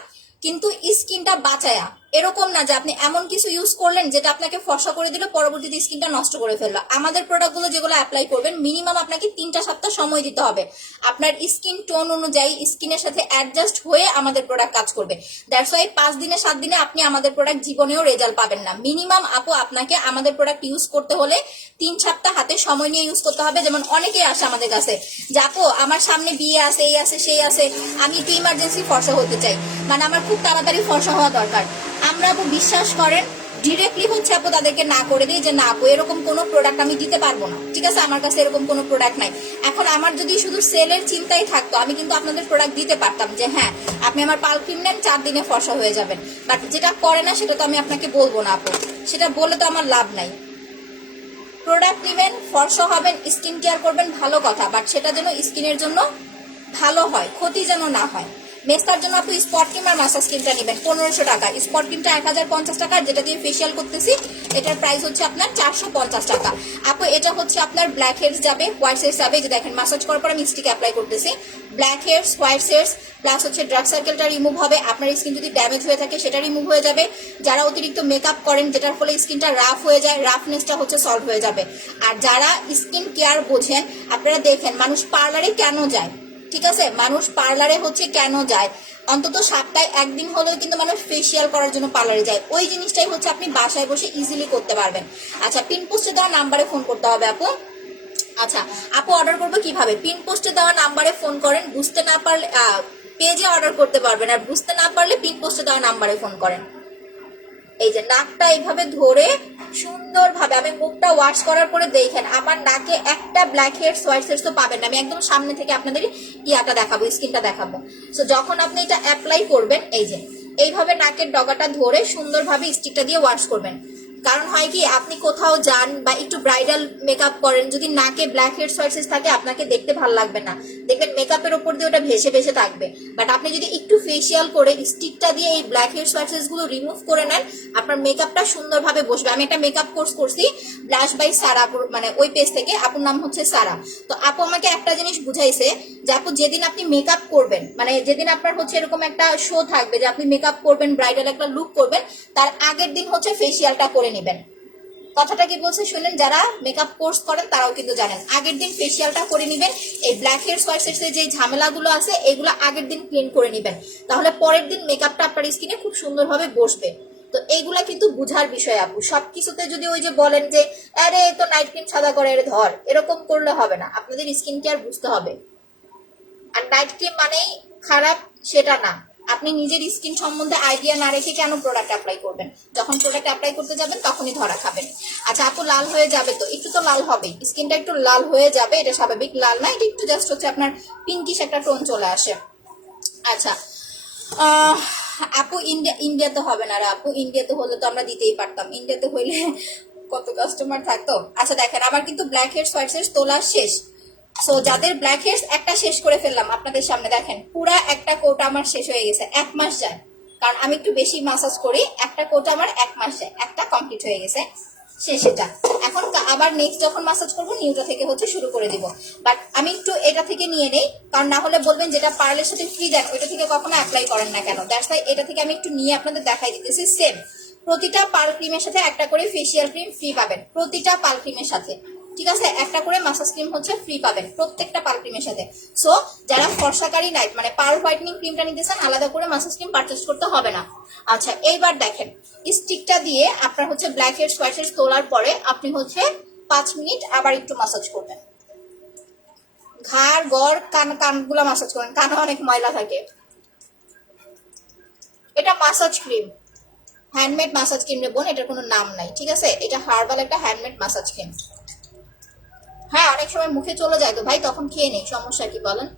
কিন্তু স্কিনটা বাঁচায়া, এরকম না যে আপনি এমন কিছু ইউজ করলেন যেটা আপনাকে ফর্সা করে দিল, পরবর্তীতে স্কিনটা নষ্ট করে ফেললো। আমাদের প্রোডাক্টগুলো যেগুলো অ্যাপ্লাই করবেন মিনিমাম আপনাকে 3টা সপ্তাহ সময় দিতে হবে, আপনার স্কিন টোন অনুযায়ী স্কিনের সাথে অ্যাডজাস্ট হয়ে আমাদের প্রোডাক্ট কাজ করবে। দ্যাটস ওয়াই 5 দিনে 7 দিনে আপনি আমাদের প্রোডাক্ট জীবনেও রেজাল্ট পাবেন না। মিনিমাম আপু আপনাকে আমাদের প্রোডাক্ট ইউজ করতে হলে 3 সপ্তাহ হাতে সময় নিয়ে ইউজ করতে হবে। যেমন অনেকেই আসে আমাদের কাছে যে আপু আমার সামনে বিয়ে আছে, এই আছে সেই আছে, আমি একটু ইমার্জেন্সি ফর্সা হতে চাই, মানে আমার খুব তাড়াতাড়ি ফর্সা হওয়া দরকার। আমরা আপু বিশ্বাস করেন ডিরেক্টলি হচ্ছে আপু তাদেরকে না করে দিই যে না আপু এরকম কোনো প্রোডাক্ট আমি দিতে পারবো না, ঠিক আছে? আমার কাছে এরকম কোনো প্রোডাক্ট নাই। এখন আমার যদি শুধু সেলের চিন্তাই থাকতো আমি কিন্তু আপনাদের প্রোডাক্ট দিতে পারতাম যে হ্যাঁ আপনি আমার পাল ক্রিম নেন 4 দিনে ফর্সা হয়ে যাবেন, বাট যেটা করে না সেটা তো আমি আপনাকে বলবো না আপু, সেটা বলে তো আমার লাভ নাই। প্রোডাক্ট নেবেন, ফর্সা হবেন, স্কিন কেয়ার করবেন, ভালো কথা, বাট সেটা যেন স্কিনের জন্য ভালো হয়, ক্ষতি যেন না হয়। মেস্তার জন্য আপনি স্পট ক্রিম আর মাসাজ ক্রিমটা নেবেন 1500 টাকা। স্পট ক্রিমটা 1050 টাকা, যেটা দিয়ে ফেসিয়াল করতেছি এটার প্রাইস হচ্ছে আপনার 450 টাকা। আপু এটা হচ্ছে আপনার ব্ল্যাক হেডস যাবে, হোয়াইট হেডস যাবে। যে দেখেন মাসাজ করার পর আমি স্টিক অ্যাপ্লাই করতেছি। Blackheads, whiteheads plus হচ্ছে ডার্ক সার্কেলটা রিমুভ হবে। আপনার স্কিন যদি ড্যামেজ হয়ে থাকে সেটা রিমুভ হয়ে যাবে। যারা অতিরিক্ত মেকআপ করেন যেটার ফলে স্কিনটা রাফ হয়ে যায়, রাফনেসটা হচ্ছে সলভ হয়ে যাবে। আর যারা স্কিন কেয়ার বোঝেন, আপনারা দেখেন মানুষ পার্লারে কেন যায়, ঠিক আছে, মানুষ পার্লারে হচ্ছে কেন যায়, অন্তত সপ্তাহে একদিন হলেও কিন্তু মানুষ ফেসিয়াল করার জন্য পার্লারে যায়। ওই জিনিসটাই হচ্ছে আপনি বাসায় বসে ইজিলি করতে পারবেন। আচ্ছা, পিন পোস্টে দেওয়া নাম্বারে ফোন করতে হবে আপু। আচ্ছা আপু, অর্ডার করবো কিভাবে? পিন পোস্টে দেওয়া নাম্বারে ফোন করেন, বুঝতে না পারলে পেজে অর্ডার করতে পারবেন, আর বুঝতে না পারলে পিন পোস্টে দেওয়া নাম্বারে ফোন করেন। এই যে নাকটা এইভাবে ধরে সুন্দরভাবে আমি মুখটা ওয়াশ করার পরে দেখেন আমার নাকে একটা ব্ল্যাক হেডস হোয়াইট হেডস তো পাবেন না। আমি একদম সামনে থেকে আপনাদের ইয়াটা দেখাবো, স্কিনটা দেখাবো। সো যখন আপনি এটা অ্যাপ্লাই করবেন, এই যে এইভাবে নাকের ডগাটা ধরে সুন্দরভাবে স্টিকটা দিয়ে ওয়াশ করবেন। কারণ হয় কি, আপনি কোথাও যান বা একটু ব্রাইডাল মেকআপ করেন, যদি নাকে ব্ল্যাক হেডস হোয়াইট হেডস থাকে আপনাকে দেখতে ভালো লাগবে না, দেখবেন মেকআপের ওপর দিয়ে ওটা ভেসে ভেসে থাকবে। বাট আপনি যদি একটু ফেসিয়াল করে স্টিকটা দিয়ে এই ব্ল্যাক হেডস হোয়াইট হেডস গুলো রিমুভ করে নেন, আপনার মেকআপটা সুন্দরভাবে বসবে। আমি একটা মেকআপ কোর্স করছি ব্লাশ বাই সারা, মানে ওই পেজ থেকে, আপুর নাম হচ্ছে সারা। তো আপু আমাকে একটা জিনিস বুঝাইছে যে আপু যেদিন আপনি মেকআপ করবেন, মানে যেদিন আপনার হচ্ছে এরকম একটা শো থাকবে যে আপনি মেকআপ করবেন, ব্রাইডাল একটা লুক করবেন, তার আগের দিন হচ্ছে ফেসিয়ালটা করে নেবেন। কথাটা কি বলছে শুনেন, যারা মেকআপ কোর্স করেন তারাও কিন্তু জানেন। আগের দিন ফেসিয়ালটা করে নেবেন, এই ব্ল্যাক হেডস হোয়াইট হেডস এর যে ঝামেলাগুলো আছে এগুলো আগের দিন ক্লিন করে নেবেন, তাহলে পরের দিন মেকআপটা আপনার স্কিনে খুব সুন্দরভাবে বসবে। তো এইগুলা কিন্তু বুঝার বিষয় আপু। সবকিছুতে যদি ওই যে বলেন যে আরে তো নাইট ক্রিম সাদা করে ধর, এরকম করলে হবে না, আপনাদের স্কিন কেয়ার বুঝতে হবে। আর নাইট ক্রিম মানেই খারাপ সেটা না, আপনি নিজের স্কিন সম্বন্ধে আইডিয়া না রেখে কেন প্রোডাক্ট অ্যাপ্লাই করবেন? যখন প্রোডাক্ট অ্যাপ্লাই করতে যাবেন তখনই ধরা খাবেন। আচ্ছা আপু, লাল হয়ে যাবে তো? একটু তো লাল হবেই, স্কিনটা একটু লাল হয়ে যাবে, এটা স্বাভাবিক। লাল না, এটা একটু জাস্ট হচ্ছে আপনার পিঙ্কিশ একটা টোন চলে আসে। আচ্ছা আপু, ইন্ডিয়াতে হবে না রে আপু, ইন্ডিয়াতে হলে তো আমরা দিতেই পারতাম, ইন্ডিয়াতে হইলে কত কাস্টমার থাকতো। আচ্ছা দেখেন, আমার কিন্তু ব্ল্যাক হেডস হোয়াইট হেডস তোলা শেষ। সো যাদের ব্ল্যাক হেডস, একটা শেষ করে ফেললাম আপনাদের সামনে, দেখেন পুরা একটা কোটা আমার শেষ হয়ে গেছে, 1 মাস যায়, কারণ আমি একটু বেশি মাসাজ করি। একটা কোটা আমার 1 মাস যায়, একটা কমপ্লিট হয়ে গেছে, শেষ এটা। এখন আবার নেক্সট যখন মাসাজ করবো নিউটা থেকে হচ্ছে শুরু করে দিব। বাট আমি একটু এটা থেকে নিয়ে নেই, কারণ না হলে বলবেন যেটা পার্লের সাথে ফ্রি দেন ওইটা থেকে কখনো অ্যাপ্লাই করেন না কেন। দ্যাটস ওয়াই এটা থেকে আমি একটু নিয়ে আপনাদের দেখাই দিতেছি। সেম প্রতিটা পার্ল ক্রিমের সাথে একটা করে ফেসিয়াল ক্রিম ফ্রি পাবেন, প্রতিটা পার্ল ক্রিমের সাথে, ঠিক আছে? একটা করে মাসাজ ক্রিম হচ্ছে ফ্রি পাবেন প্রত্যেকটা পার্ল ক্রিমের সাথে। সো যারা ফর্সাকারি নাইট মানে পার্ল হোয়াইটনিং ক্রিমটা নিতেছেন, আলাদা করে মাসাজ ক্রিম পারচেজ করতে হবে না। আচ্ছা এইবার দেখেন, স্টিকটা দিয়ে আপনার হচ্ছে ব্ল্যাক হেডস হোয়াইট হেডস তোলার পরে আপনি হচ্ছে 5 মিনিট আবার একটু মাসাজ করবেন, ঘাড় গড় কানগুলা মাসাজ করেন, কানে অনেক ময়লা থাকে। এটা massage cream, handmade massage cream রে বোন, এটার কোনো নাম নাই, ঠিক আছে? এটা হার্বাল একটা হ্যান্ডমেড মাসাজ ক্রিম। হ্যাঁ অনেক সময় মুখে চলে যায় তো ভাই, তখন খেয়ে নেই, সমস্যা কি বলেন?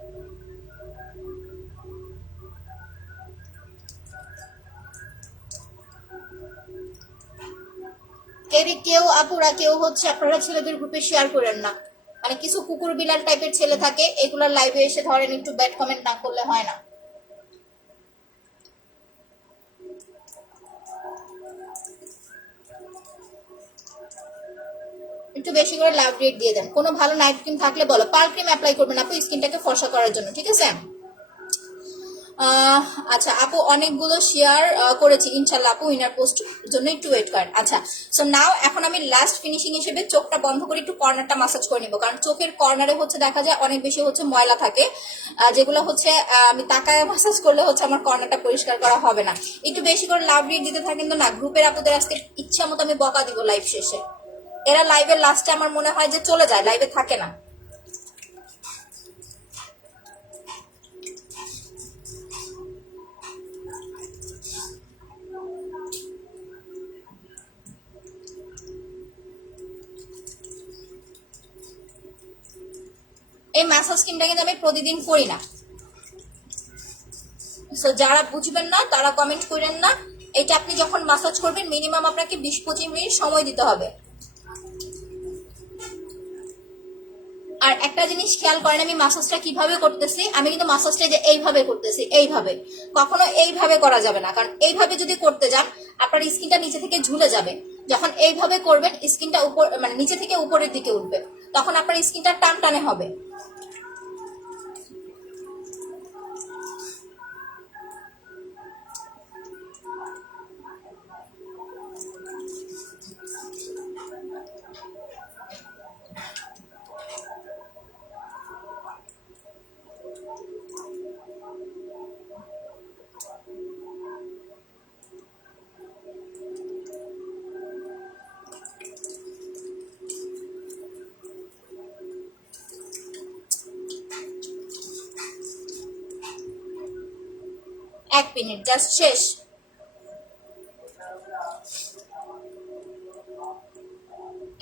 কেউ আপুরা কেউ হচ্ছে আপনারা ছেলেদের গ্রুপে শেয়ার করেন না, মানে কিছু কুকুর বিলাল টাইপের ছেলে থাকে, এগুলার লাইভে এসে ধরেন একটু ব্যাড কমেন্ট না করলে হয় না। একটু বেশি করে লাভ রেট দিয়ে দেন। কোনো ভালো নাইট ক্রিম থাকলে বলো। পার্ল ক্রিম অ্যাপ্লাই করবেন আপু স্কিনটাকে ফর্সা করার জন্য, ঠিক আছে? আচ্ছা আপু, অনেকগুলো শেয়ার করেছি, ইনশাল্লাহ আপু উইনার পোস্ট জন্য একটু ওয়েট করেন। আচ্ছা সো নাও এখন আমি লাস্ট ফিনিশিং হিসেবে চোখটা বন্ধ করে একটু কর্নারটা মাসাজ করে নিব, কারণ চোখের কর্নারে হচ্ছে দেখা যায় অনেক বেশি হচ্ছে ময়লা থাকে, যেগুলো হচ্ছে আমি তাকায় মাসাজ করলে হচ্ছে আমার কর্নারটা পরিষ্কার করা হবে না। একটু বেশি করে লাভ রেট দিতে থাকেন তো না, গ্রুপের আপুদের আজকে ইচ্ছা মতো আমি বকা দিব লাইভ শেষে। এরা লাইভের লাস্টে আমার মনে হয় যে চলে যায়, লাইভে থাকে না। এই ম্যাসাজ ক্রিমটা কিন্তু আমি প্রতিদিন করি না, সো যারা বুঝবেন না তারা কমেন্ট করেন না। এটা আপনি যখন ম্যাসাজ করবেন মিনিমাম আপনাকে 20-25 মিনিট সময় দিতে হবে। আর একটা জিনিস খেয়াল করেন, আমি মাসাজটা কিভাবে করতেছি, আমি কিন্তু মাসাজটা যে এইভাবে করতেছি, এইভাবে। কখনো এইভাবে করা যাবে না, কারণ এইভাবে যদি করতে যান আপনার স্কিনটা নিচে থেকে ঝুলে যাবে। যখন এইভাবে করবেন স্কিনটা উপর মানে নিচে থেকে উপরের দিকে উঠবে, তখন আপনার স্কিনটা টান টানে হবে। 1 মিনিট জাস্ট, শেষ।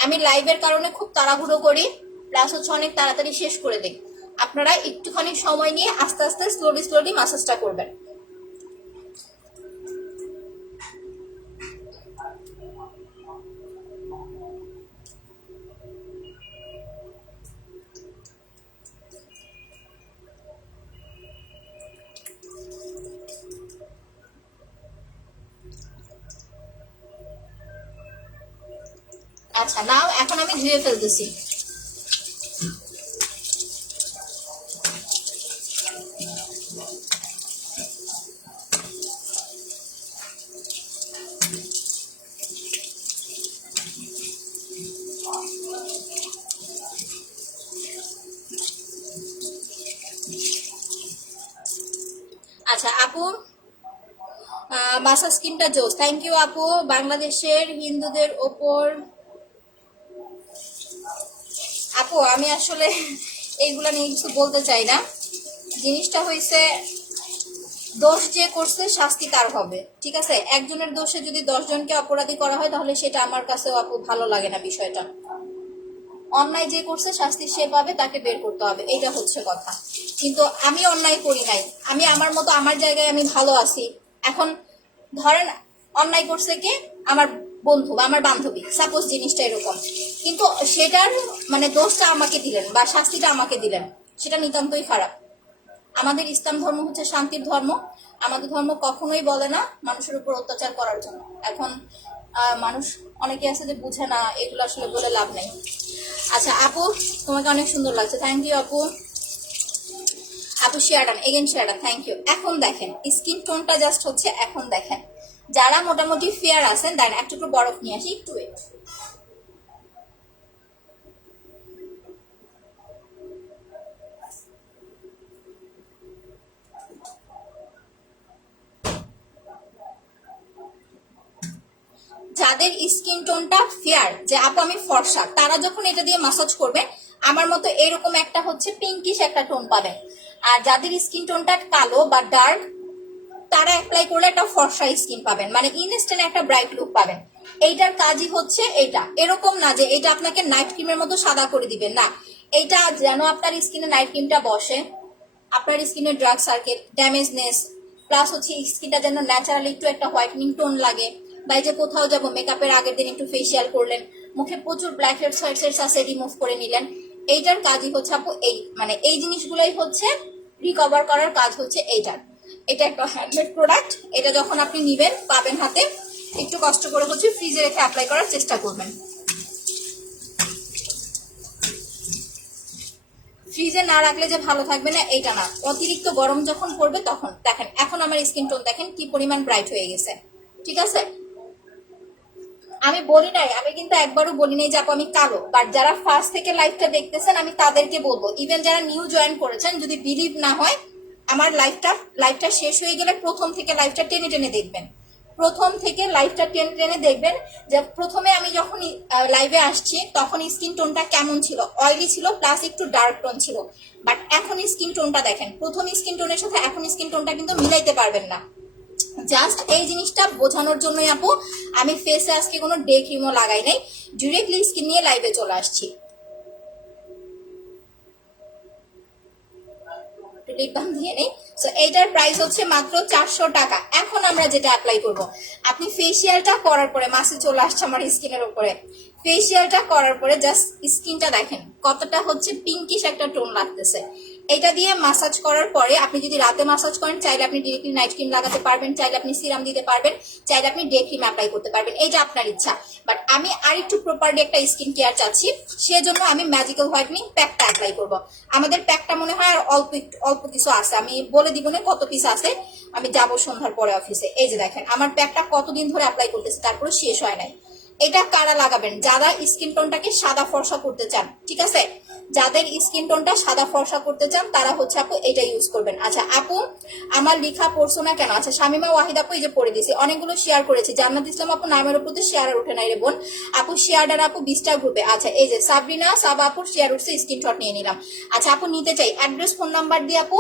আমি লাইভের কারণে খুব তাড়াহুড়ো করি, প্লাস হচ্ছে অনেক তাড়াতাড়ি শেষ করে দিই। আপনারা একটুখানি সময় নিয়ে আস্তে আস্তে স্লোলি স্লোলি মাসাজটা করবেন। আচ্ছা, নাও এখন আমি ধুয়ে ফেলতেছি। আচ্ছা আপু, মাসাজ স্কিনটা জোস, থ্যাংক ইউ আপু। বাংলাদেশের হিন্দুদের ওপর আপু আমি আসলে এইগুলা নিয়ে কিছু বলতে চাই না। জিনিসটা হয়েছে, দোষ যে করছে শাস্তি তার হবে, ঠিক আছে? একজনের দোষে যদি 10 জনকে অপরাধী করা হয় তাহলে সেটা আমার কাছেও আপু ভালো লাগে না বিষয়টা। অন্যায় যে করছে শাস্তি সে পাবে, তাকে বের করতে হবে, এটা হচ্ছে কথা। কিন্তু আমি অন্যায় করি নাই, আমি আমার মতো আমার জায়গায় আমি ভালো আছি। এখন ধরেন অন্যায় করছে কে, আমার বন্ধু বা আমার বান্ধবী, সাপোজ জিনিসটা এরকম, কিন্তু সেটার মানে দোষটা আমাকে দিলেন বা শাস্তিটা আমাকে দিলেন, সেটা নিতান্তই খারাপ। আমাদের ইসলাম ধর্ম হচ্ছে শান্তির ধর্ম। আমাদের ধর্ম কখনোই বলে না মানুষের উপর অত্যাচার করার জন্য। এখন মানুষ অনেকে আছে যে বুঝে না, এগুলো আসলে বলে লাভ নেই। আচ্ছা আপু, তোমাকে অনেক সুন্দর লাগছে, থ্যাংক ইউ আপু। আপু শেয়ারডান, এগেন শেয়ারডান, থ্যাংক ইউ। এখন দেখেন স্কিন টোনটা জাস্ট হচ্ছে, এখন দেখেন যারা মোটামুটি ফেয়ার আছেন, দেন একটু বরফ নিয়ে আসি, একটু ওয়েট। যাদের স্কিন টোনটা ফেয়ার, যে আপু আমি ফর্সা, তারা যখন এটা দিয়ে মাসাজ করবে আমার মতো এরকম একটা হচ্ছে পিঙ্কিশ একটা টোন পাবেন। আর যাদের স্কিন টোনটা কালো বা ডার্ক, তারা অ্যাপ্লাই করলে একটা ফর্সা স্কিন পাবেন, মানে ইনস্ট্যান্ট একটা ব্রাইট লুক পাবেন। এইটার কাজই হচ্ছে এইটা, এরকম না যে এটা আপনাকে নাইট ক্রিমের মতো সাদা করে দিবেন, না। এইটা যেন আপনার স্কিনে নাইট ক্রিমটা বসে, আপনার স্কিনে ডার্ক সার্কেল, ড্যামেজনেস, প্লাস হচ্ছে স্কিনটা যেন ন্যাচারালি একটু একটা হোয়াইটনিং টোন লাগে। বা এই যে কোথাও যাবো, মেকআপের আগের দিন একটু ফেসিয়াল করলেন, মুখে প্রচুর ব্ল্যাক হেডস হোয়াইট হেডস আছে, রিমুভ করে নিলেন। এইটার কাজই হচ্ছে আপু এই, মানে এই জিনিসগুলোই হচ্ছে রিকভার করার কাজ হচ্ছে এইটার। এটা একটা হ্যান্ডমেড প্রোডাক্ট, এটা যখন আপনি নিবেন পাবেন হাতে, একটু কষ্ট করে হচ্ছে ফ্রিজে রেখে অ্যাপ্লাই করার চেষ্টা করবেন। ফ্রিজে না রাখলে যে ভালো থাকবে না এইটা না, অতিরিক্ত গরম যখন পড়বে তখন দেখেন, এখন আমার স্কিন টোন দেখেন কি পরিমাণ ব্রাইট হয়ে গেছে, ঠিক আছে? আমি বলি নাই, আমি কিন্তু একবারও বলি নাই যে আপু আমি কালো, বাট যারা ফার্স্ট থেকে লাইফটা দেখতেছেন আমি তাদেরকে বলবো, ইভেন যারা নিউ জয়েন করেছেন, যদি বিলিভ না হয় আমার লাইফটা শেষ হয়ে গেলে প্রথম থেকে লাইফটা টেনে টেনে দেখবেন, প্রথম থেকে লাইফটা টেনে টেনে দেখবেন যে প্রথমে আমি যখন লাইভে আসছি তখন স্কিন টোনটা কেমন ছিল, অয়েলি ছিল প্লাস একটু ডার্ক টোন ছিল। বাট এখন স্কিন টোনটা দেখেন, প্রথম স্কিন টোনের সাথে এখন স্কিন টোনটা কিন্তু মিলাইতে পারবেন না। জাস্ট এই জিনিসটা বোঝানোর জন্যই আপু আমি ফেসে আজকে কোনো ডে ক্রিমও লাগাই নাই, ডিরেক্টলি স্কিন নিয়ে লাইভে চলে আসছি। লিপ বাম দিয়ে নেই। সো এইটার প্রাইস হচ্ছে মাত্র 400 টাকা। এখন আমরা যেটা অ্যাপ্লাই করব, আপনি ফেসিয়ালটা করার পরে মাসে চলে আসছে আমার স্কিনের উপরে, ফেসিয়ালটা করার পরে জাস্ট স্কিনটা দেখেন কতটা হচ্ছে পিঙ্কিশ একটা টোন লাগতেছে। এটা দিয়ে মাসাজ করার পরে আপনি যদি রাতে মাসাজ করেন চাইলে আপনি ডিরেক্টলি নাইট ক্রিম লাগাতে পারবেন, চাইলে আপনি সিরাম দিতে পারবেন, চাইলে আপনি ডে ক্রিম অ্যাপ্লাই করতে পারবেন, এইটা আপনার ইচ্ছা। বাট আমি আর একটু প্রপারলি একটা স্কিন কেয়ার চাচ্ছি, সেজন্য আমি ম্যাজিক্যাল হোয়াইটনিং প্যাকটা অ্যাপ্লাই করব। আমাদের প্যাকটা মনে হয় আর অল্প কিছু আছে, আমি বলে দিব না কত পিস আছে, আমি যাব সন্ধ্যার পরে অফিসে। এই যে দেখেন আমার প্যাকটা কতদিন ধরে অ্যাপ্লাই করতেছে, তারপরে শেষ হয় নাই। এটা কারা লাগাবেন? যারা স্কিন টোনটাকে সাদা ফর্সা করতে চান, ঠিক আছে? যাদের স্কিন টোনটা সাদা ফর্সা করতে চান তারা হচ্ছে আপু এটা ইউজ করবেন। আচ্ছা আপু আমার লেখা পড়ছো না কেন? আচ্ছা শামিমা ওয়াহিদ আপু এই যে পড়ে দিছি, অনেকগুলো শেয়ার করেছি। জান্নাত ইসলাম আপু নামের উপর তো শেয়ার আর উঠে নাই রে বোন। আপু শেয়ারটার আপু 20টা গ্রুপে। আচ্ছা এই যে সাবরিনা সাবা আপুর শেয়ার উঠছে, স্ক্রিনশট নিয়ে নিলাম। আচ্ছা আপু নিতে চাই, অ্যাড্রেস ফোন নাম্বার দিয়ে আপু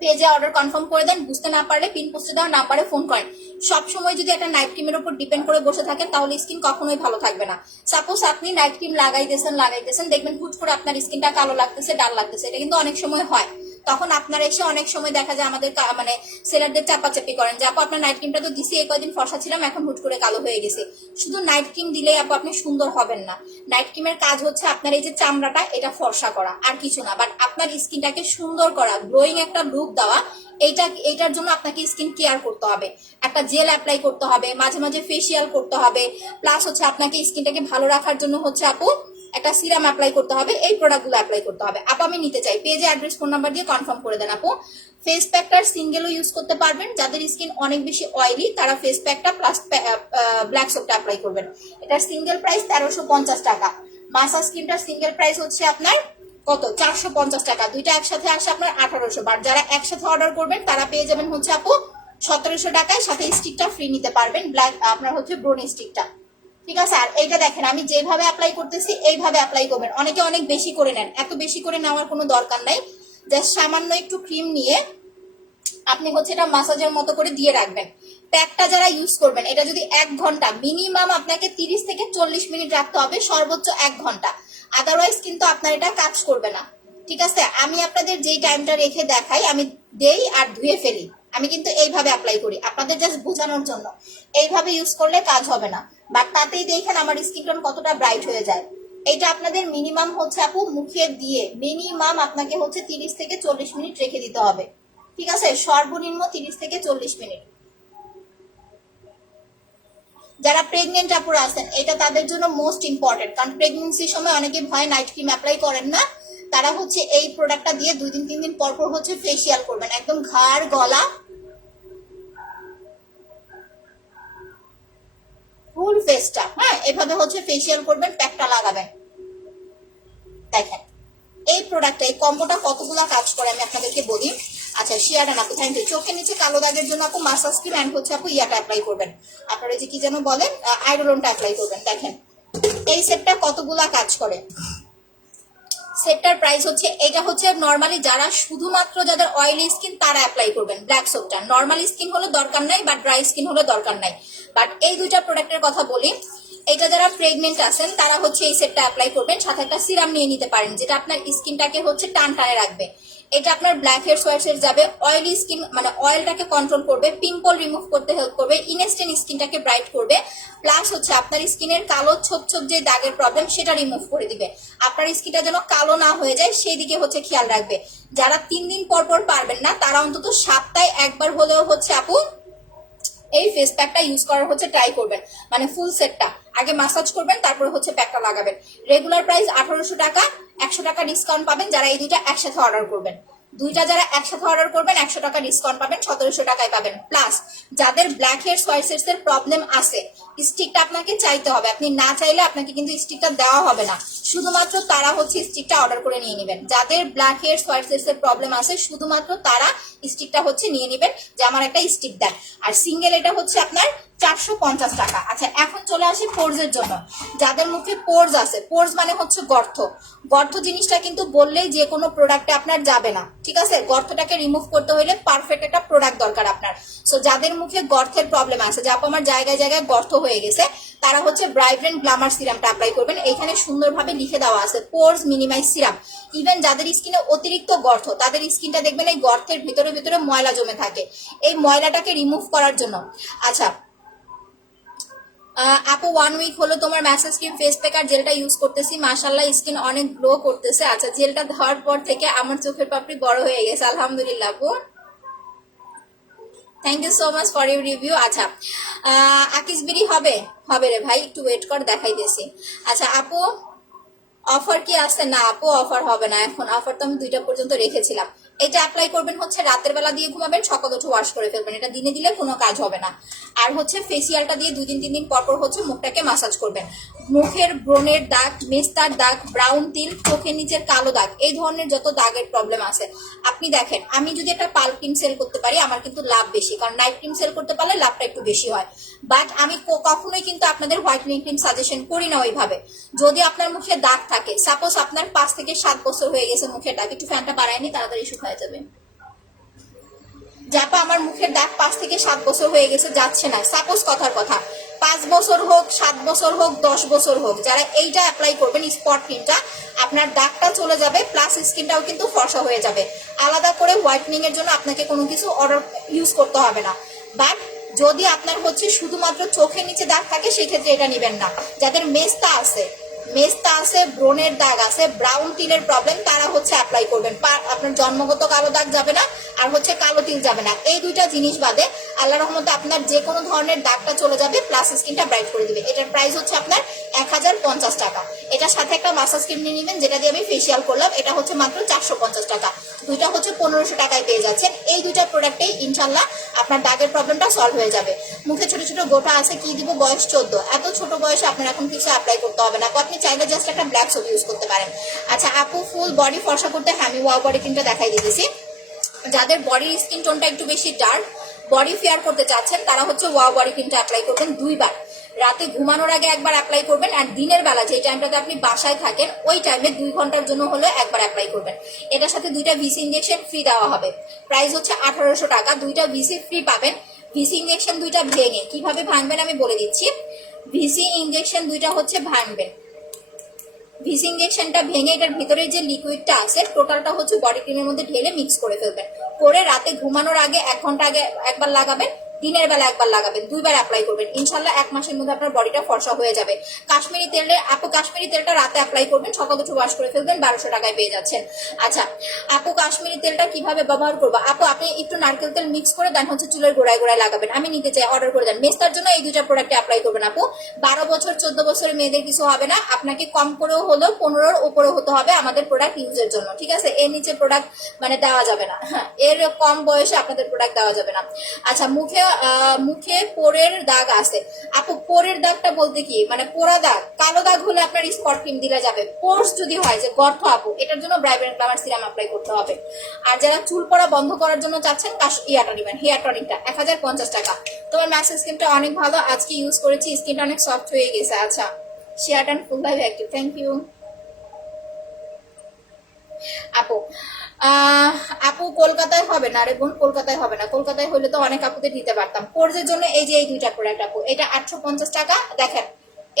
পেজে অর্ডার কনফার্ম করে দেন। বুঝতে না পারলে পিন পোস্টে দেওয়া নাম্বারে ফোন করেন। সবসময় যদি একটা নাইট ক্রিমের উপর ডিপেন্ড করে বসে থাকেন তাহলে স্কিন কখনোই ভালো থাকবে না। সাপোজ আপনি নাইট ক্রিম লাগাইতেছেন দেখবেন হুট করে আপনার স্কিনটা কালো লাগতেছে, ডাল লাগতেছে, এটা কিন্তু অনেক সময় হয়। তখন আপনার এসে অনেক সময় দেখা যায় আমাদের মানে সেলারদের চাপাচাপি করেন যে আপু আপনার নাইট ক্রিমটা তো দিছি, এই কয়দিন ফর্সা ছিলাম, এখন হুট করে কালো হয়ে গেছে। শুধু নাইট ক্রিম দিলেই আপু আপনি সুন্দর হবেন না। নাইট ক্রিমের কাজ হচ্ছে আপনার এই যে চামড়াটা এটা ফর্সা করা, আর কিছু না। বাট আপনার স্কিনটাকে সুন্দর করা, গ্লোয়িং একটা লুক দেওয়া, এইটার জন্য আপনাকে স্কিন কেয়ার করতে হবে। একটা জেল অ্যাপ্লাই করতে হবে, মাঝে মাঝে ফেসিয়াল করতে হবে, প্লাস হচ্ছে আপনাকে স্কিনটাকে ভালো রাখার জন্য হচ্ছে আপু একটা সিরাম অ্যাপ্লাই করতে হবে, এই প্রোডাক্টগুলো অ্যাপ্লাই করতে হবে। আপু আমি নিতে চাই, পেজে অ্যাড্রেস ফোন নাম্বার দিয়ে কনফার্ম করে দেন। আপু ফেস প্যাকটার সিঙ্গেলও ইউজ করতে পারবেন, যাদের স্কিন অনেক বেশি অয়েলি তারা ফেস প্যাকটা প্লাস ব্ল্যাক সোপটা অ্যাপ্লাই করবেন। এটার সিঙ্গেল প্রাইস 1350 টাকা। মাসাজ ক্রিমটার সিঙ্গেল প্রাইস হচ্ছে আপনার কত 450 টাকা। দুইটা একসাথে আসে আপনার 1800। বাট যারা একসাথে অর্ডার করবেন তারা পেয়ে যাবেন হচ্ছে আপু 1700 টাকায়, সাথে স্টিকটা ফ্রি নিতে পারবেন, ব্ল্যাক আপনার হচ্ছে ব্রোন স্টিকটা, ঠিক আছে? আর এইটা দেখেন আমি যেভাবে অ্যাপ্লাই করতেছি এইভাবে অ্যাপ্লাই করবেন। অনেকে অনেক বেশি করে নেন, এত বেশি করে নেওয়ার কোনো দরকার নাই। জাস্ট সামান্য একটু ক্রিম নিয়ে আপনি হচ্ছে এটা মাসাজের মতো করে দিয়ে রাখবেন। প্যাকটা যারা ইউজ করবেন এটা যদি 1 ঘন্টা মিনিমাম আপনাকে 30 থেকে 40 মিনিট রাখতে হবে, সর্বোচ্চ 1 ঘন্টা, আদারওয়াইজ কিন্তু আপনার এটা কাজ করবে না, ঠিক আছে? আমি আপনাদের যেই টাইমটা রেখে দেখাই আমি দেই আর ধুয়ে ফেলি, আমি কিন্তু এইভাবে অ্যাপ্লাই করি আপনাদের জাস্ট বোঝানোর জন্য। এইভাবে ইউজ করলে কাজ হবে না, বাট তাতেই দেখেন আমার স্কিন টোন কতটা ব্রাইট হয়ে যায়। এটা আপনাদের মিনিমাম হচ্ছে আপু মুখে দিয়ে মিনিমাম আপনাকে হচ্ছে 30 থেকে 40 মিনিট রেখে দিতে হবে, ঠিক আছে? সর্বনিম্ন 30 থেকে 40 মিনিট। যারা প্রেগনেন্ট আপুরা আছেন এটা তাদের জন্য মোস্ট ইম্পর্টেন্ট, কারণ প্রেগনেন্সির সময় অনেকে ভয় নাইট ক্রিম অ্যাপ্লাই করেন না, তারা হচ্ছে এই প্রোডাক্টটা দিয়ে 2 দিন 3 দিন পর পর হচ্ছে ফেসিয়াল করবেন, একদম ঘাড় গলা ফুল ফেসটা, হ্যাঁ এভাবে হচ্ছে ফেসিয়াল করবেন, প্যাকটা লাগাবেন। দেখেন এই প্রোডাক্টটা, এই কম্বোটা কতগুলা কাজ করে আমি আপনাদেরকে বলি। আচ্ছা শিয়ারান আপু থ্যাংক ইউ। চোখের নিচে কালো দাগের জন্য আপু মাসাজ ক্রিম এন্ড হচ্ছে আপু ইয়াটা অ্যাপ্লাই করবেন, আপনারা যে কি যেন বলেন আইরোলনটা অ্যাপ্লাই করবেন। দেখেন এই সেটটা কতগুলা কাজ করে। সেটটার প্রাইস হচ্ছে, এটা হচ্ছে নর্মালি যারা শুধুমাত্র যাদের অয়েলি স্কিন তারা অ্যাপ্লাই করবেন ব্ল্যাক সোপটা, নর্মাল স্কিন হলে দরকার নাই বা ড্রাই স্কিন হলে দরকার নাই। বাট এই দুইটা প্রোডাক্টের কথা বলি, এটা যারা প্রেগনেন্ট আছেন তারা হচ্ছে এই সেটটা অ্যাপ্লাই করবেন, সাথে একটা সিরাম নিয়ে নিতে পারেন যেটা আপনার স্কিনটাকে হচ্ছে টান টানে রাখবে। এটা আপনার ব্ল্যাক হেডস হোয়াইট হেডস যাবে, অয়েলি স্কিন মানে অয়েলটাকে কন্ট্রোল করবে, পিম্পল রিমুভ করতে হেল্প করবে, ইনস্ট্যান্ট স্কিনটাকে ব্রাইট করবে, প্লাস হচ্ছে আপনার স্কিনের কালো ছোপ ছোপ যে দাগের প্রবলেম সেটা রিমুভ করে দিবে। আপনার স্কিনটা যেন কালো না হয়ে যায় সেই দিকে হচ্ছে খেয়াল রাখবে। যারা 3 দিন পর পর পারবেন না তারা অন্তত সপ্তাহে একবার হলেও হচ্ছে আপু এই ফেস প্যাকটা ইউজ করার হচ্ছে ট্রাই করবেন, মানে ফুল সেটটা আগে মাসাজ করবেন তারপরে হচ্ছে প্যাকটা লাগাবেন। রেগুলার প্রাইস 1800 টাকা, 100 টাকা ডিসকাউন্ট পাবেন যারা এই দুইটা একসাথে অর্ডার করবেন। দুইটা যারা একসাথে অর্ডার করবেন 100 টাকা ডিসকাউন্ট পাবেন, 1700 টাকায় পাবেন। প্লাস যাদের ব্ল্যাক হেডস হোয়াইট হেডস এর প্রবলেম আছে স্টিকটা আপনাকে চাইতে হবে, আপনি না চাইলে আপনাকে কিন্তু স্টিকটা দেওয়া হবে না, শুধুমাত্র তারা হচ্ছে স্টিকটা অর্ডার করে নিয়ে নেবেন। যাদের ব্ল্যাক হেডস হোয়াইট হেডস এর প্রবলেম আছে শুধুমাত্র তারা স্টিকটা হচ্ছে নিয়ে নেবেন যে আমার একটা স্টিক দেন। আর সিঙ্গেল এটা হচ্ছে আপনার 450 টাকা। আচ্ছা এখন চলে আসি পোরস এর জন্য। যাদের মুখে পোরস আছে, পোরস মানে হচ্ছে গর্ত, গর্ত জিনিসটা কিন্তু বললেই যে কোনো প্রোডাক্টে আপনার যাবে না, ঠিক আছে? গর্তটাকে রিমুভ করতে হলে পারফেক্ট একটা প্রোডাক্ট দরকার আপনার। সো যাদের মুখে গর্তের প্রবলেম আছে, যে আপু আমার জায়গায় জায়গায় গর্ত হয়ে গেছে, তারা হচ্ছে ব্রাইব্রেন্ট গ্ল্যামার সিরামটা অ্যাপ্লাই করবেন। এখানে সুন্দরভাবে লিখে দেওয়া আছে পোরস মিনিমাইজ সিরাম। ইভেন যাদের স্কিনে অতিরিক্ত গর্ত, তাদের স্কিনটা দেখবেন এই গর্তের ভিতরে ভিতরে ময়লা জমে থাকে, এই ময়লাটাকে রিমুভ করার জন্য। আচ্ছা আপু 1 উইক হলো তোমার ম্যাসেজ ক্রিম ফেস প্যাক আর জেলটা ইউজ করতেছি, মাশাআল্লাহ স্কিন অনেক গ্লো করতেছে। আচ্ছা, জেলটা দেওয়ার পর থেকে আমার চোখের পাপড়ি বড় হয়ে গেছে, আলহামদুলিল্লাহ আপু। Thank you so much for your review. আচ্ছা, আকিসবিরি হবে হবে রে ভাই, একটু ওয়েট কর, দেখাইতেছি। আচ্ছা আপু, অফার কি আছে? না আপু, অফার হবে না এখন, অফার তো আমি 2টা পর্যন্ত রেখেছিলাম। এটা অ্যাপ্লাই করবেন হচ্ছে রাতের বেলা দিয়ে ঘুমাবেন, সকাল উঠে ওয়াশ করে ফেলবেন, এটা দিনে দিলে কোনো কাজ হবে না। আর হচ্ছে ফেসিয়ালটা দিয়ে 2 দিন 3 দিন পর পর হচ্ছে মুখটাকে মাসাজ করবেন। মুখের ব্রণের দাগ, মেস্তার দাগ, ব্রাউন তিল, চোখের নিচের কালো দাগ, এই ধরনের যত দাগের প্রবলেম আছে, আপনি দেখেন আমি যদি একটা পাল ক্রিম সেল করতে পারি আমার কিন্তু লাভ বেশি, কারণ নাইট ক্রিম সেল করতে পারলে লাভটা একটু বেশি হয়। বাট আমি কখনোই কিন্তু আপনাদের হোয়াইটনিং ক্রিম সাজেশন করি না ওইভাবে। যদি আপনার মুখে দাগ থাকে, সাপোজ আপনার 5 থেকে 7 বছর হয়ে গেছে মুখের দাগ, একটু ফ্যানটা বাড়ায়নি, তাড়াতাড়ি শুকায় যাবে। যাপা আমার মুখের দাগ 5 থেকে 7 বছর হয়ে গেছে, যাচ্ছে না, সাপোজ কথার কথা 5 বছর হোক, 7 বছর হোক, 10 বছর হোক, যারা এইটা অ্যাপ্লাই করবেন স্পট ক্রিমটা, আপনার দাগটা চলে যাবে, প্লাস স্কিনটাও কিন্তু ফর্সা হয়ে যাবে। আলাদা করে হোয়াইটনিং এর জন্য আপনাকে কোনো কিছু অর্ডার ইউজ করতে হবে না। বাট যদি আপনার হচ্ছে শুধুমাত্র চোখের নিচে দাগ থাকে, সেক্ষেত্রে এটা নেবেন না। যাদের মেস্তা আছে, ব্রণের দাগ আছে, ব্রাউন তিলের প্রবলেম, তারা হচ্ছে অ্যাপ্লাই করবেন। আপনার জন্মগত কালো দাগ যাবে না, আর হচ্ছে কালো তিল যাবে না। এই 2টা জিনিস বাদে আল্লাহ রহমতে আপনার যে কোনো ধরনের দাগটা চলে যাবে, প্লাস স্কিনটা ব্রাইট করে দিবে। এটার প্রাইস হচ্ছে আপনার 1050 টাকা। এটার সাথে একটা মাসাজ ক্রিম নিয়ে নেবেন, যেটা দিয়ে আমি ফেসিয়াল করলাম, এটা হচ্ছে মাত্র 450 টাকা। 2টা হচ্ছে 1500 টাকায় পেয়ে যাচ্ছেন। এই 2টা প্রোডাক্টেই ইনশাল্লাহ আপনার দাগের প্রবলেমটা সলভ হয়ে যাবে। মুখে ছোট ছোট গোটা আছে, কি দিব, বয়স 14, এত ছোট বয়সে আপনার এখন কিছু অ্যাপ্লাই করতে হবে না। আপনি চাইলে জাস্ট একটা ব্ল্যাক সোপ ইউজ করতে পারেন। আচ্ছা আপু, ফুল বডি ফর্সা করতে আমি ওয়াও বডি ক্রিমটা দেখাই দিতেছি। যাদের বডির স্কিন টোনটা একটু বেশি ডার্ক, বডি ফেয়ার করতে চাচ্ছেন, তারা হচ্ছে ওয়াও বডি ক্রিমটা অ্যাপ্লাই করবেন 2বার। রাতে ঘুমানোর আগে একবার অ্যাপ্লাই করবেন, আর দিনের বেলা যে টাইমটাতে আপনি বাসায় থাকেন ওই টাইমে 2 ঘন্টার জন্য হলে একবার অ্যাপ্লাই করবেন। এটার সাথে 2টা ভিসি ইঞ্জেকশন ফ্রি দেওয়া হবে। প্রাইস হচ্ছে 1800 টাকা। 2টা ভিসি ফ্রি পাবেন। ভিসি ইঞ্জেকশন 2টা ভেঙে কিভাবে ভাঙবেন আমি বলে দিচ্ছি। ভিসি ইঞ্জেকশন 2টা হচ্ছে ভাঙবেন, ভিসি ইঞ্জেকশনটা ভেঙে এটার ভিতরে যে লিকুইডটা আছে টোটালটা হচ্ছে বডি ক্রিমের মধ্যে ঢেলে মিক্স করে ফেলবেন। করে রাতে ঘুমানোর আগে 1 ঘন্টা আগে একবার লাগাবেন, দিনের বেলা একবার লাগাবেন, 2বার অ্যাপ্লাই করবেন। ইনশাল্লাহ 1 মাসের মধ্যে আপনার বডিটা ফর্সা হয়ে যাবে। কাশ্মীরি তেলে আপু, কাশ্মীরি তেলটা রাতে অ্যাপ্লাই করবেন, সকাল উঠে ওয়াশ করে ফেলবেন, 1200 টাকায় পেয়ে যাচ্ছেন। আচ্ছা আপু, কাশ্মীরি তেলটা কিভাবে ব্যবহার করবো? আপু আপনি একটু নারকেল তেল মিক্স করে দেন হচ্ছে চুলের গোড়ায় গোড়ায় লাগাবেন। আমি নিতে চাই, অর্ডার করে দেন। মেস্তার জন্য এই 2টা প্রোডাক্টে অ্যাপ্লাই করবেন আপু। 12 বছর 14 বছরের মেয়েদের কিছু হবে না, আপনাকে কম করেও হলেও 15-র উপরে হতে হবে আমাদের প্রোডাক্ট ইউজের জন্য, ঠিক আছে? এর নিচে প্রোডাক্ট মানে দেওয়া যাবে না, হ্যাঁ, এর কম বয়সে আপনাদের প্রোডাক্ট দেওয়া যাবে না। আচ্ছা, মুখে পোরের দাগ আছে আপু, পোরের দাগটা বলতে কি মানে পোড়া দাগ, কালো দাগ হলে আপনার স্পট ক্রিম দিলে যাবে। পোর্স যদি হয় যে গর্ত আপু, এটার জন্য ব্রাইব্রেন্ট গ্লামার সিরাম অ্যাপ্লাই করতে হবে। আর যারা চুল পড়া বন্ধ করার জন্য চাচ্ছেন, ইয়াটা নেবেন, হেয়ার টনিকটা 1050 টাকা। তোমার ম্যাসেজ ক্রিমটা অনেক ভালো, আজকে ইউজ করেছি, স্কিনটা অনেক সফট হয়ে গেছে। আচ্ছা, share and full live active, thank you আপু। আপু কলকাতায় হবে না রে বোন, কলকাতায় হবে না। কলকাতায় হলে তো অনেক আপুদের দিতে পারতাম। কোর্সের জন্য এই যে এই 2টা প্রোডাক্ট আপু, এটা 850 টাকা। দেখেন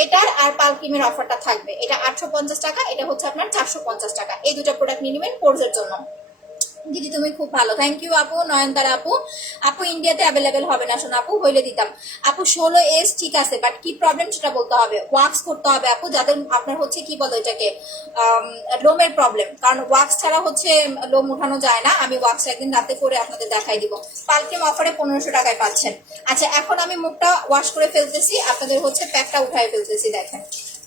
এটার আর পাল ক্রিমের অফারটা থাকবে, এটা 850 টাকা, এটা হচ্ছে আপনার 450 টাকা। এই 2টা প্রোডাক্ট নিয়ে নেবেন কোর্সের জন্য। দিদি তুমি খুব ভালো, থ্যাংক ইউ আপু। নয়নতারা আপু, আপু ইন্ডিয়াতে অ্যাভেলেবেল হবে না শোনো আপু, হইলে দিতাম আপু। 16S ঠিক আছে, বাট কি প্রবলেম সেটা বলতে হবে। ওয়াক্স করতে হবে আপু, যাদের আপনার হচ্ছে কি বলো এটাকে লোমের প্রবলেম, কারণ ওয়াক্স ছাড়া হচ্ছে লোম উঠানো যায় না। আমি ওয়াক্স একদিন রাতে করে আপনাদের দেখাই দিব। পালক্রিম অফারে 1500 টাকায় পাচ্ছেন। আচ্ছা, এখন আমি মুখটা ওয়াশ করে ফেলতেছি, আপনাদের হচ্ছে প্যাকটা উঠাই ফেলতেছি। দেখেন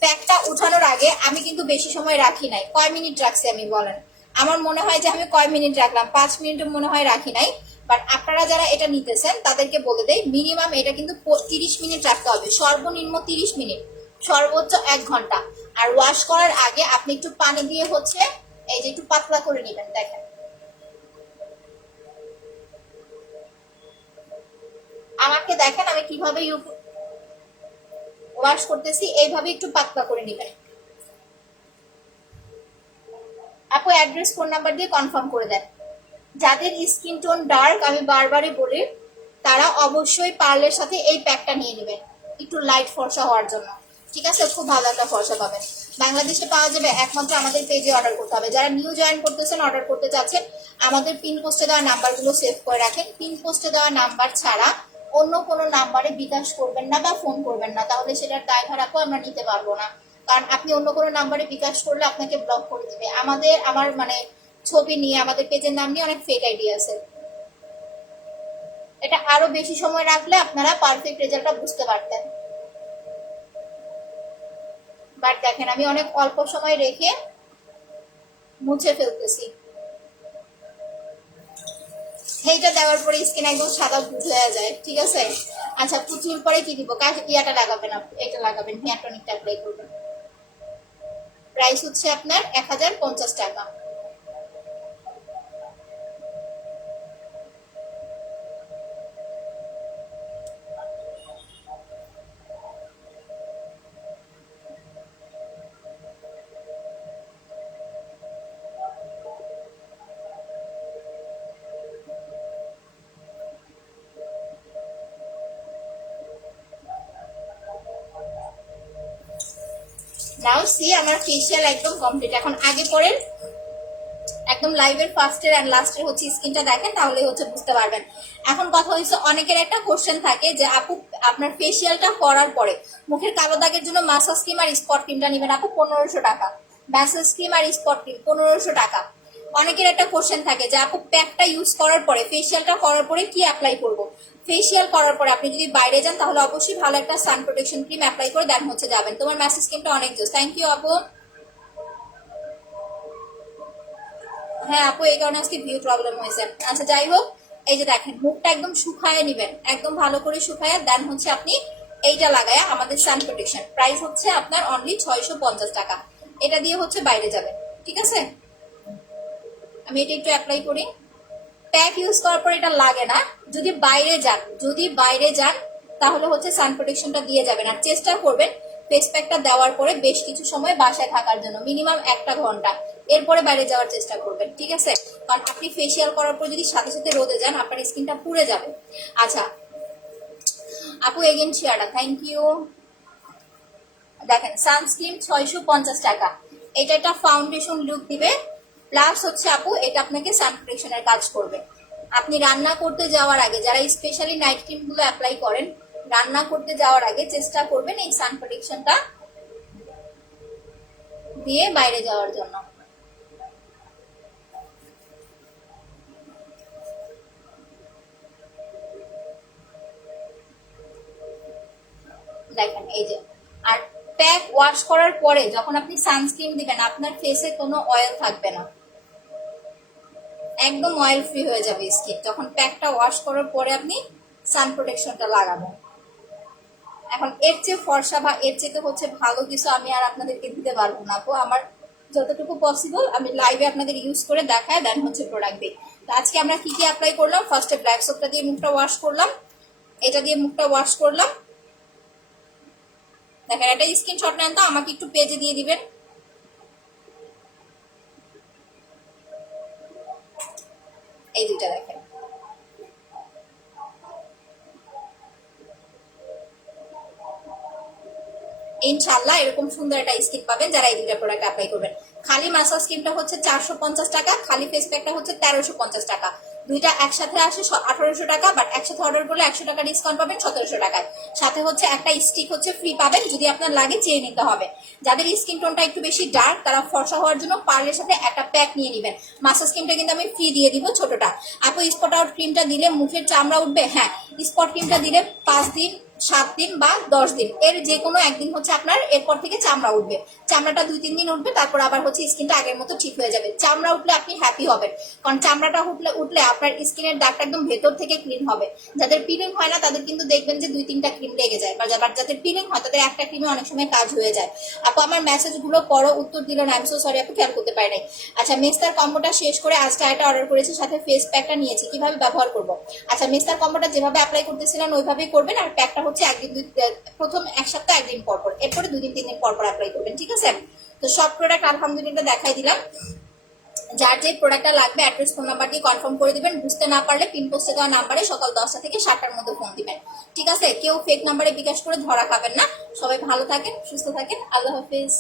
প্যাকটা উঠানোর আগে আমি কিন্তু বেশি সময় রাখি নাই। কয় মিনিট রাখছি আমি বলেন? আমার মনে হয় যে আমি কয় মিনিট রাখলাম, 5 মিনিট মনে হয় রাখি নাই। বাট আপনারা যারা এটা নিতেছেন তাদেরকে বলে দেয় মিনিমাম এটা কিন্তু 30 মিনিট রাখতে হবে, সর্বনিম্ন 30 মিনিট, সর্বোচ্চ 1 ঘন্টা। আর ওয়াশ করার আগে আপনি একটু পানি দিয়ে হচ্ছে এই যে একটু পাতলা করে নেবেন। দেখেন আমাকে, দেখেন আমি কিভাবে ওয়াশ করতেছি, এইভাবে একটু পাতলা করে নেবেন আপু। অ্যাড্রেস ফোন নাম্বার দিয়ে কনফার্ম করে দেন। যাদের স্কিন টোন ডার্ক, আমি বারবারই বলি, তারা অবশ্যই পার্লের সাথে এই প্যাকটা নিয়ে নেবেন একটু লাইট ফর্সা হওয়ার জন্য, ঠিক আছে? খুব ভালো একটা ফর্সা পাবেন। বাংলাদেশে পাওয়া যাবে, একমাত্র আমাদের পেজে অর্ডার করতে হবে। যারা নিউ জয়েন করতেছেন, অর্ডার করতে চাচ্ছেন, আমাদের পিন পোস্টে দেওয়া নাম্বারগুলো সেভ করে রাখেন। পিন পোস্টে দেওয়া নাম্বার ছাড়া অন্য কোনো নাম্বারে বিকাশ করবেন না বা ফোন করবেন না, তাহলে সেটার দায়ভার আপু আমরা নিতে পারবো না। কারণ আপনি অন্য কোনো নাম্বারে বিকাশ করলে আপনাকে ব্লক করে দিবে। আমার মানে ছবি নিয়ে, আমাদের পেজের নাম নিয়ে অনেক ফেক আইডি আছে। এটা আরো বেশি সময় রাখলে আপনারা পারফেক্ট রেজাল্টটা বুঝতে পারতেন। বাট দেখেন আমি অনেক অল্প সময় রেখে মুছে ফেলতেছি। এইটা দেওয়ার পরে স্কিন একদম সাদা বুঝ হয়ে যায়, ঠিক আছে। আচ্ছা পুচুর পরে কি দিব? ইয়াটা লাগাবেন, এটা লাগাবেন, হেয়ার টনিকটা অ্যাপ্লাই করবেন। প্রাইস হচ্ছে আপনার 1050 টাকা। নাও সি আমার ফেশিয়াল একদম কমপ্লিট। এখন আগে পরের একদম লাইভের ফার্স্টের এন্ড লাস্টের হচ্ছে স্কিনটা দেখেন, তাহলে হচ্ছে বুঝতে পারবেন। এখন কথা হচ্ছে, অনেকের একটা কোশ্চেন থাকে যে আপু আপনার ফেশিয়ালটা করার পরে মুখের কালো দাগের জন্য মাসাজ ক্রিম আর স্পট ক্রিমটা নেবেন আপু 1500 টাকা, মাসাজ ক্রিম আর স্পট ক্রিম 1500 টাকা। অনেকের একটা কোশ্চেন থাকে যে আপু প্যাকটা ইউজ করার পরে, ফেশিয়ালটা করার পরে কি অ্যাপ্লাই করব? ফেশিয়াল করার পরে আপনি যদি বাইরে যান তাহলে অবশ্যই ভালো একটা সান প্রোটেকশন ক্রিম অ্যাপ্লাই করে দেন হচ্ছে যাবেন। তোমার মাসাজ ক্রিমটা অনেক জোস। থ্যাংক ইউ আপু। হ্যাঁ আপু এই কারণে আজকে ভিউ প্রবলেম হয়েছে। আচ্ছা যাই হোক, এই যে দেখেন মুখটা একদম শুকায় নেবেন, একদম ভালো করে শুকায় দেন হচ্ছে আপনি এইটা লাগায় আমাদের সান প্রোটেকশন। প্রাইস হচ্ছে আপনার অনলি 650 টাকা। এটা দিয়ে হচ্ছে বাইরে যাবেন, ঠিক আছে। আমি এটা একটু অ্যাপ্লাই করি। প্যাক ইউজ করার পর এটা লাগে না। যদি বাইরে যান তাহলে হচ্ছে সান প্রোটেকশনটা দিয়ে যাবেন। আর চেষ্টা করবেন ফেস প্যাকটা দেওয়ার পরে বেশ কিছু সময় বাসায় থাকার জন্য, মিনিমাম 1 ঘন্টা, এরপরে বাইরে যাওয়ার চেষ্টা করবেন, ঠিক আছে। কারণ আপনি ফেসিয়াল করার পর যদি সাথে সাথে রোদে যান আপনার স্কিনটা পুড়ে যাবে। আচ্ছা আপু এগেন শেয়ারটা, থ্যাংক ইউ। দেখেন সানস্ক্রিন 650 টাকা। এটা একটা ফাউন্ডেশন লুক দিবে, প্লাস হচ্ছে আপু এটা আপনাকে সান প্রোটেকশনের কাজ করবে। আপনি রান্না করতে যাওয়ার আগে, যারা স্পেশালি নাইট ক্রিম গুলো অ্যাপ্লাই করেন, রান্না করতে যাওয়ার আগে চেষ্টা করবেন এই সান প্রোটেকশনটা দিয়ে বাইরে যাওয়ার জন্য। দেখেন এই যে, আর প্যাক ওয়াশ করার পরে যখন আপনি সানস্ক্রিন দিবেন আপনার ফেসে কোনো অয়েল থাকবে না, একদম অয়েল ফ্রি হয়ে যাবে স্কিন যখন প্যাকটা ওয়াশ করার পরে আপনি সান প্রোটেকশনটা লাগাবেন। এখন এর চেয়ে ফর্সা বা এর চেয়ে হচ্ছে ভালো কিছু আমি আর আপনাদেরকে দিতে পারবো না আপু। আমার যতটুকু পসিবল আমি লাইভে আপনাদের ইউজ করে দেখায় দেন হচ্ছে প্রোডাক্ট দিই। তো আজকে আমরা কি কি অ্যাপ্লাই করলাম, ফার্স্টে ব্ল্যাক সোপটা দিয়ে মুখটা ওয়াশ করলাম, এটা দিয়ে মুখটা ওয়াশ করলাম। দেখেন এটা স্ক্রিনশট নেন তো, আমাকে একটু পেজে দিয়ে দিবেন। এই দুইটা দেখেন, ইনশাল্লাহ এরকম সুন্দর একটা স্কিন পাবেন যারা এই দুইটা প্রোডাক্ট অ্যাপ্লাই করবেন। খালি মাসাজ ক্রিমটা হচ্ছে 450 টাকা, খালি ফেস প্যাকটা হচ্ছে 1350 টাকা। দুইটা একসাথে আসে 1800 টাকা, বাট একসাথে অর্ডার করলে 100 টাকা ডিসকাউন্ট পাবেন 1700 টাকায়। সাথে হচ্ছে একটা স্টিক হচ্ছে ফ্রি পাবেন, যদি আপনার লাগে চেয়ে নিতে হবে। যাদের স্কিন টোনটা একটু বেশি ডার্ক তারা ফর্সা হওয়ার জন্য পার্লের সাথে একটা প্যাক নিয়ে নেবেন। মাসাজ ক্রিমটা কিন্তু আমি ফ্রি দিয়ে দিব ছোটটা। আপু স্পট আউট ক্রিমটা দিলে মুখের চামড়া উঠবে? হ্যাঁ, স্পট ক্রিমটা দিলে 5 দিন 7 দিন বা 10 দিন এর যে কোনো একদিন হচ্ছে আপনার এরপর থেকে চামড়া উঠবে। চামড়াটা 2-3 দিন উঠবে, তারপর আবার হচ্ছে স্কিনটা আগের মতো ঠিক হয়ে যাবে। চামড়া উঠলে আপনি হ্যাপি হবেন, কারণ চামড়াটা উঠলে আপনার স্কিনের দাগটা একদম ভেতর থেকে ক্লিন হবে। যাদের পিলিং হয় না তাদের কিন্তু দেখবেন যে 2-3টা ক্রিম লেগে যায়, বা যাদের পিলিং হয় তাদের একটা ক্রিমে অনেক সময় কাজ হয়ে যায়। আপু আমার মেসেজগুলো পড়ো, উত্তর দিল না, আমি সো সরি আপু, খেয়াল করতে পারি নাই। আচ্ছা মেস্তার কম্বোটা শেষ করে আজকে একটা অর্ডার করেছি, সাথে ফেস প্যাকটা নিয়েছি, কিভাবে ব্যবহার করব? আচ্ছা মেস্তার কম্বোটা যেভাবে অ্যাপ্লাই করতেছিলেন ওইভাবেই করবেন, আর প্যাকটা হচ্ছে প্রথম 1 সপ্তাহ 1 দিন পর পর, এরপরে 2 দিন 3 দিন পর পর অ্যাপ্লাই করবেন, ঠিক আছে। তো সব প্রোডাক্ট আলহামদুলিল্লাহ দেখাই দিলাম। যার যে প্রোডাক্টটা লাগবে অ্যাড্রেস ফোন নাম্বার দিয়ে কনফার্ম করে দিবেন। বুঝতে না পারলে পিন পোস্টে দেওয়া নাম্বারে সকাল 10টা থেকে 7টার মধ্যে ফোন দিবেন, ঠিক আছে। কেউ ফেক নাম্বারে বিকাশ করে ধরা খাবেন না। সবাই ভালো থাকেন, সুস্থ থাকেন, আল্লাহ হাফিজ।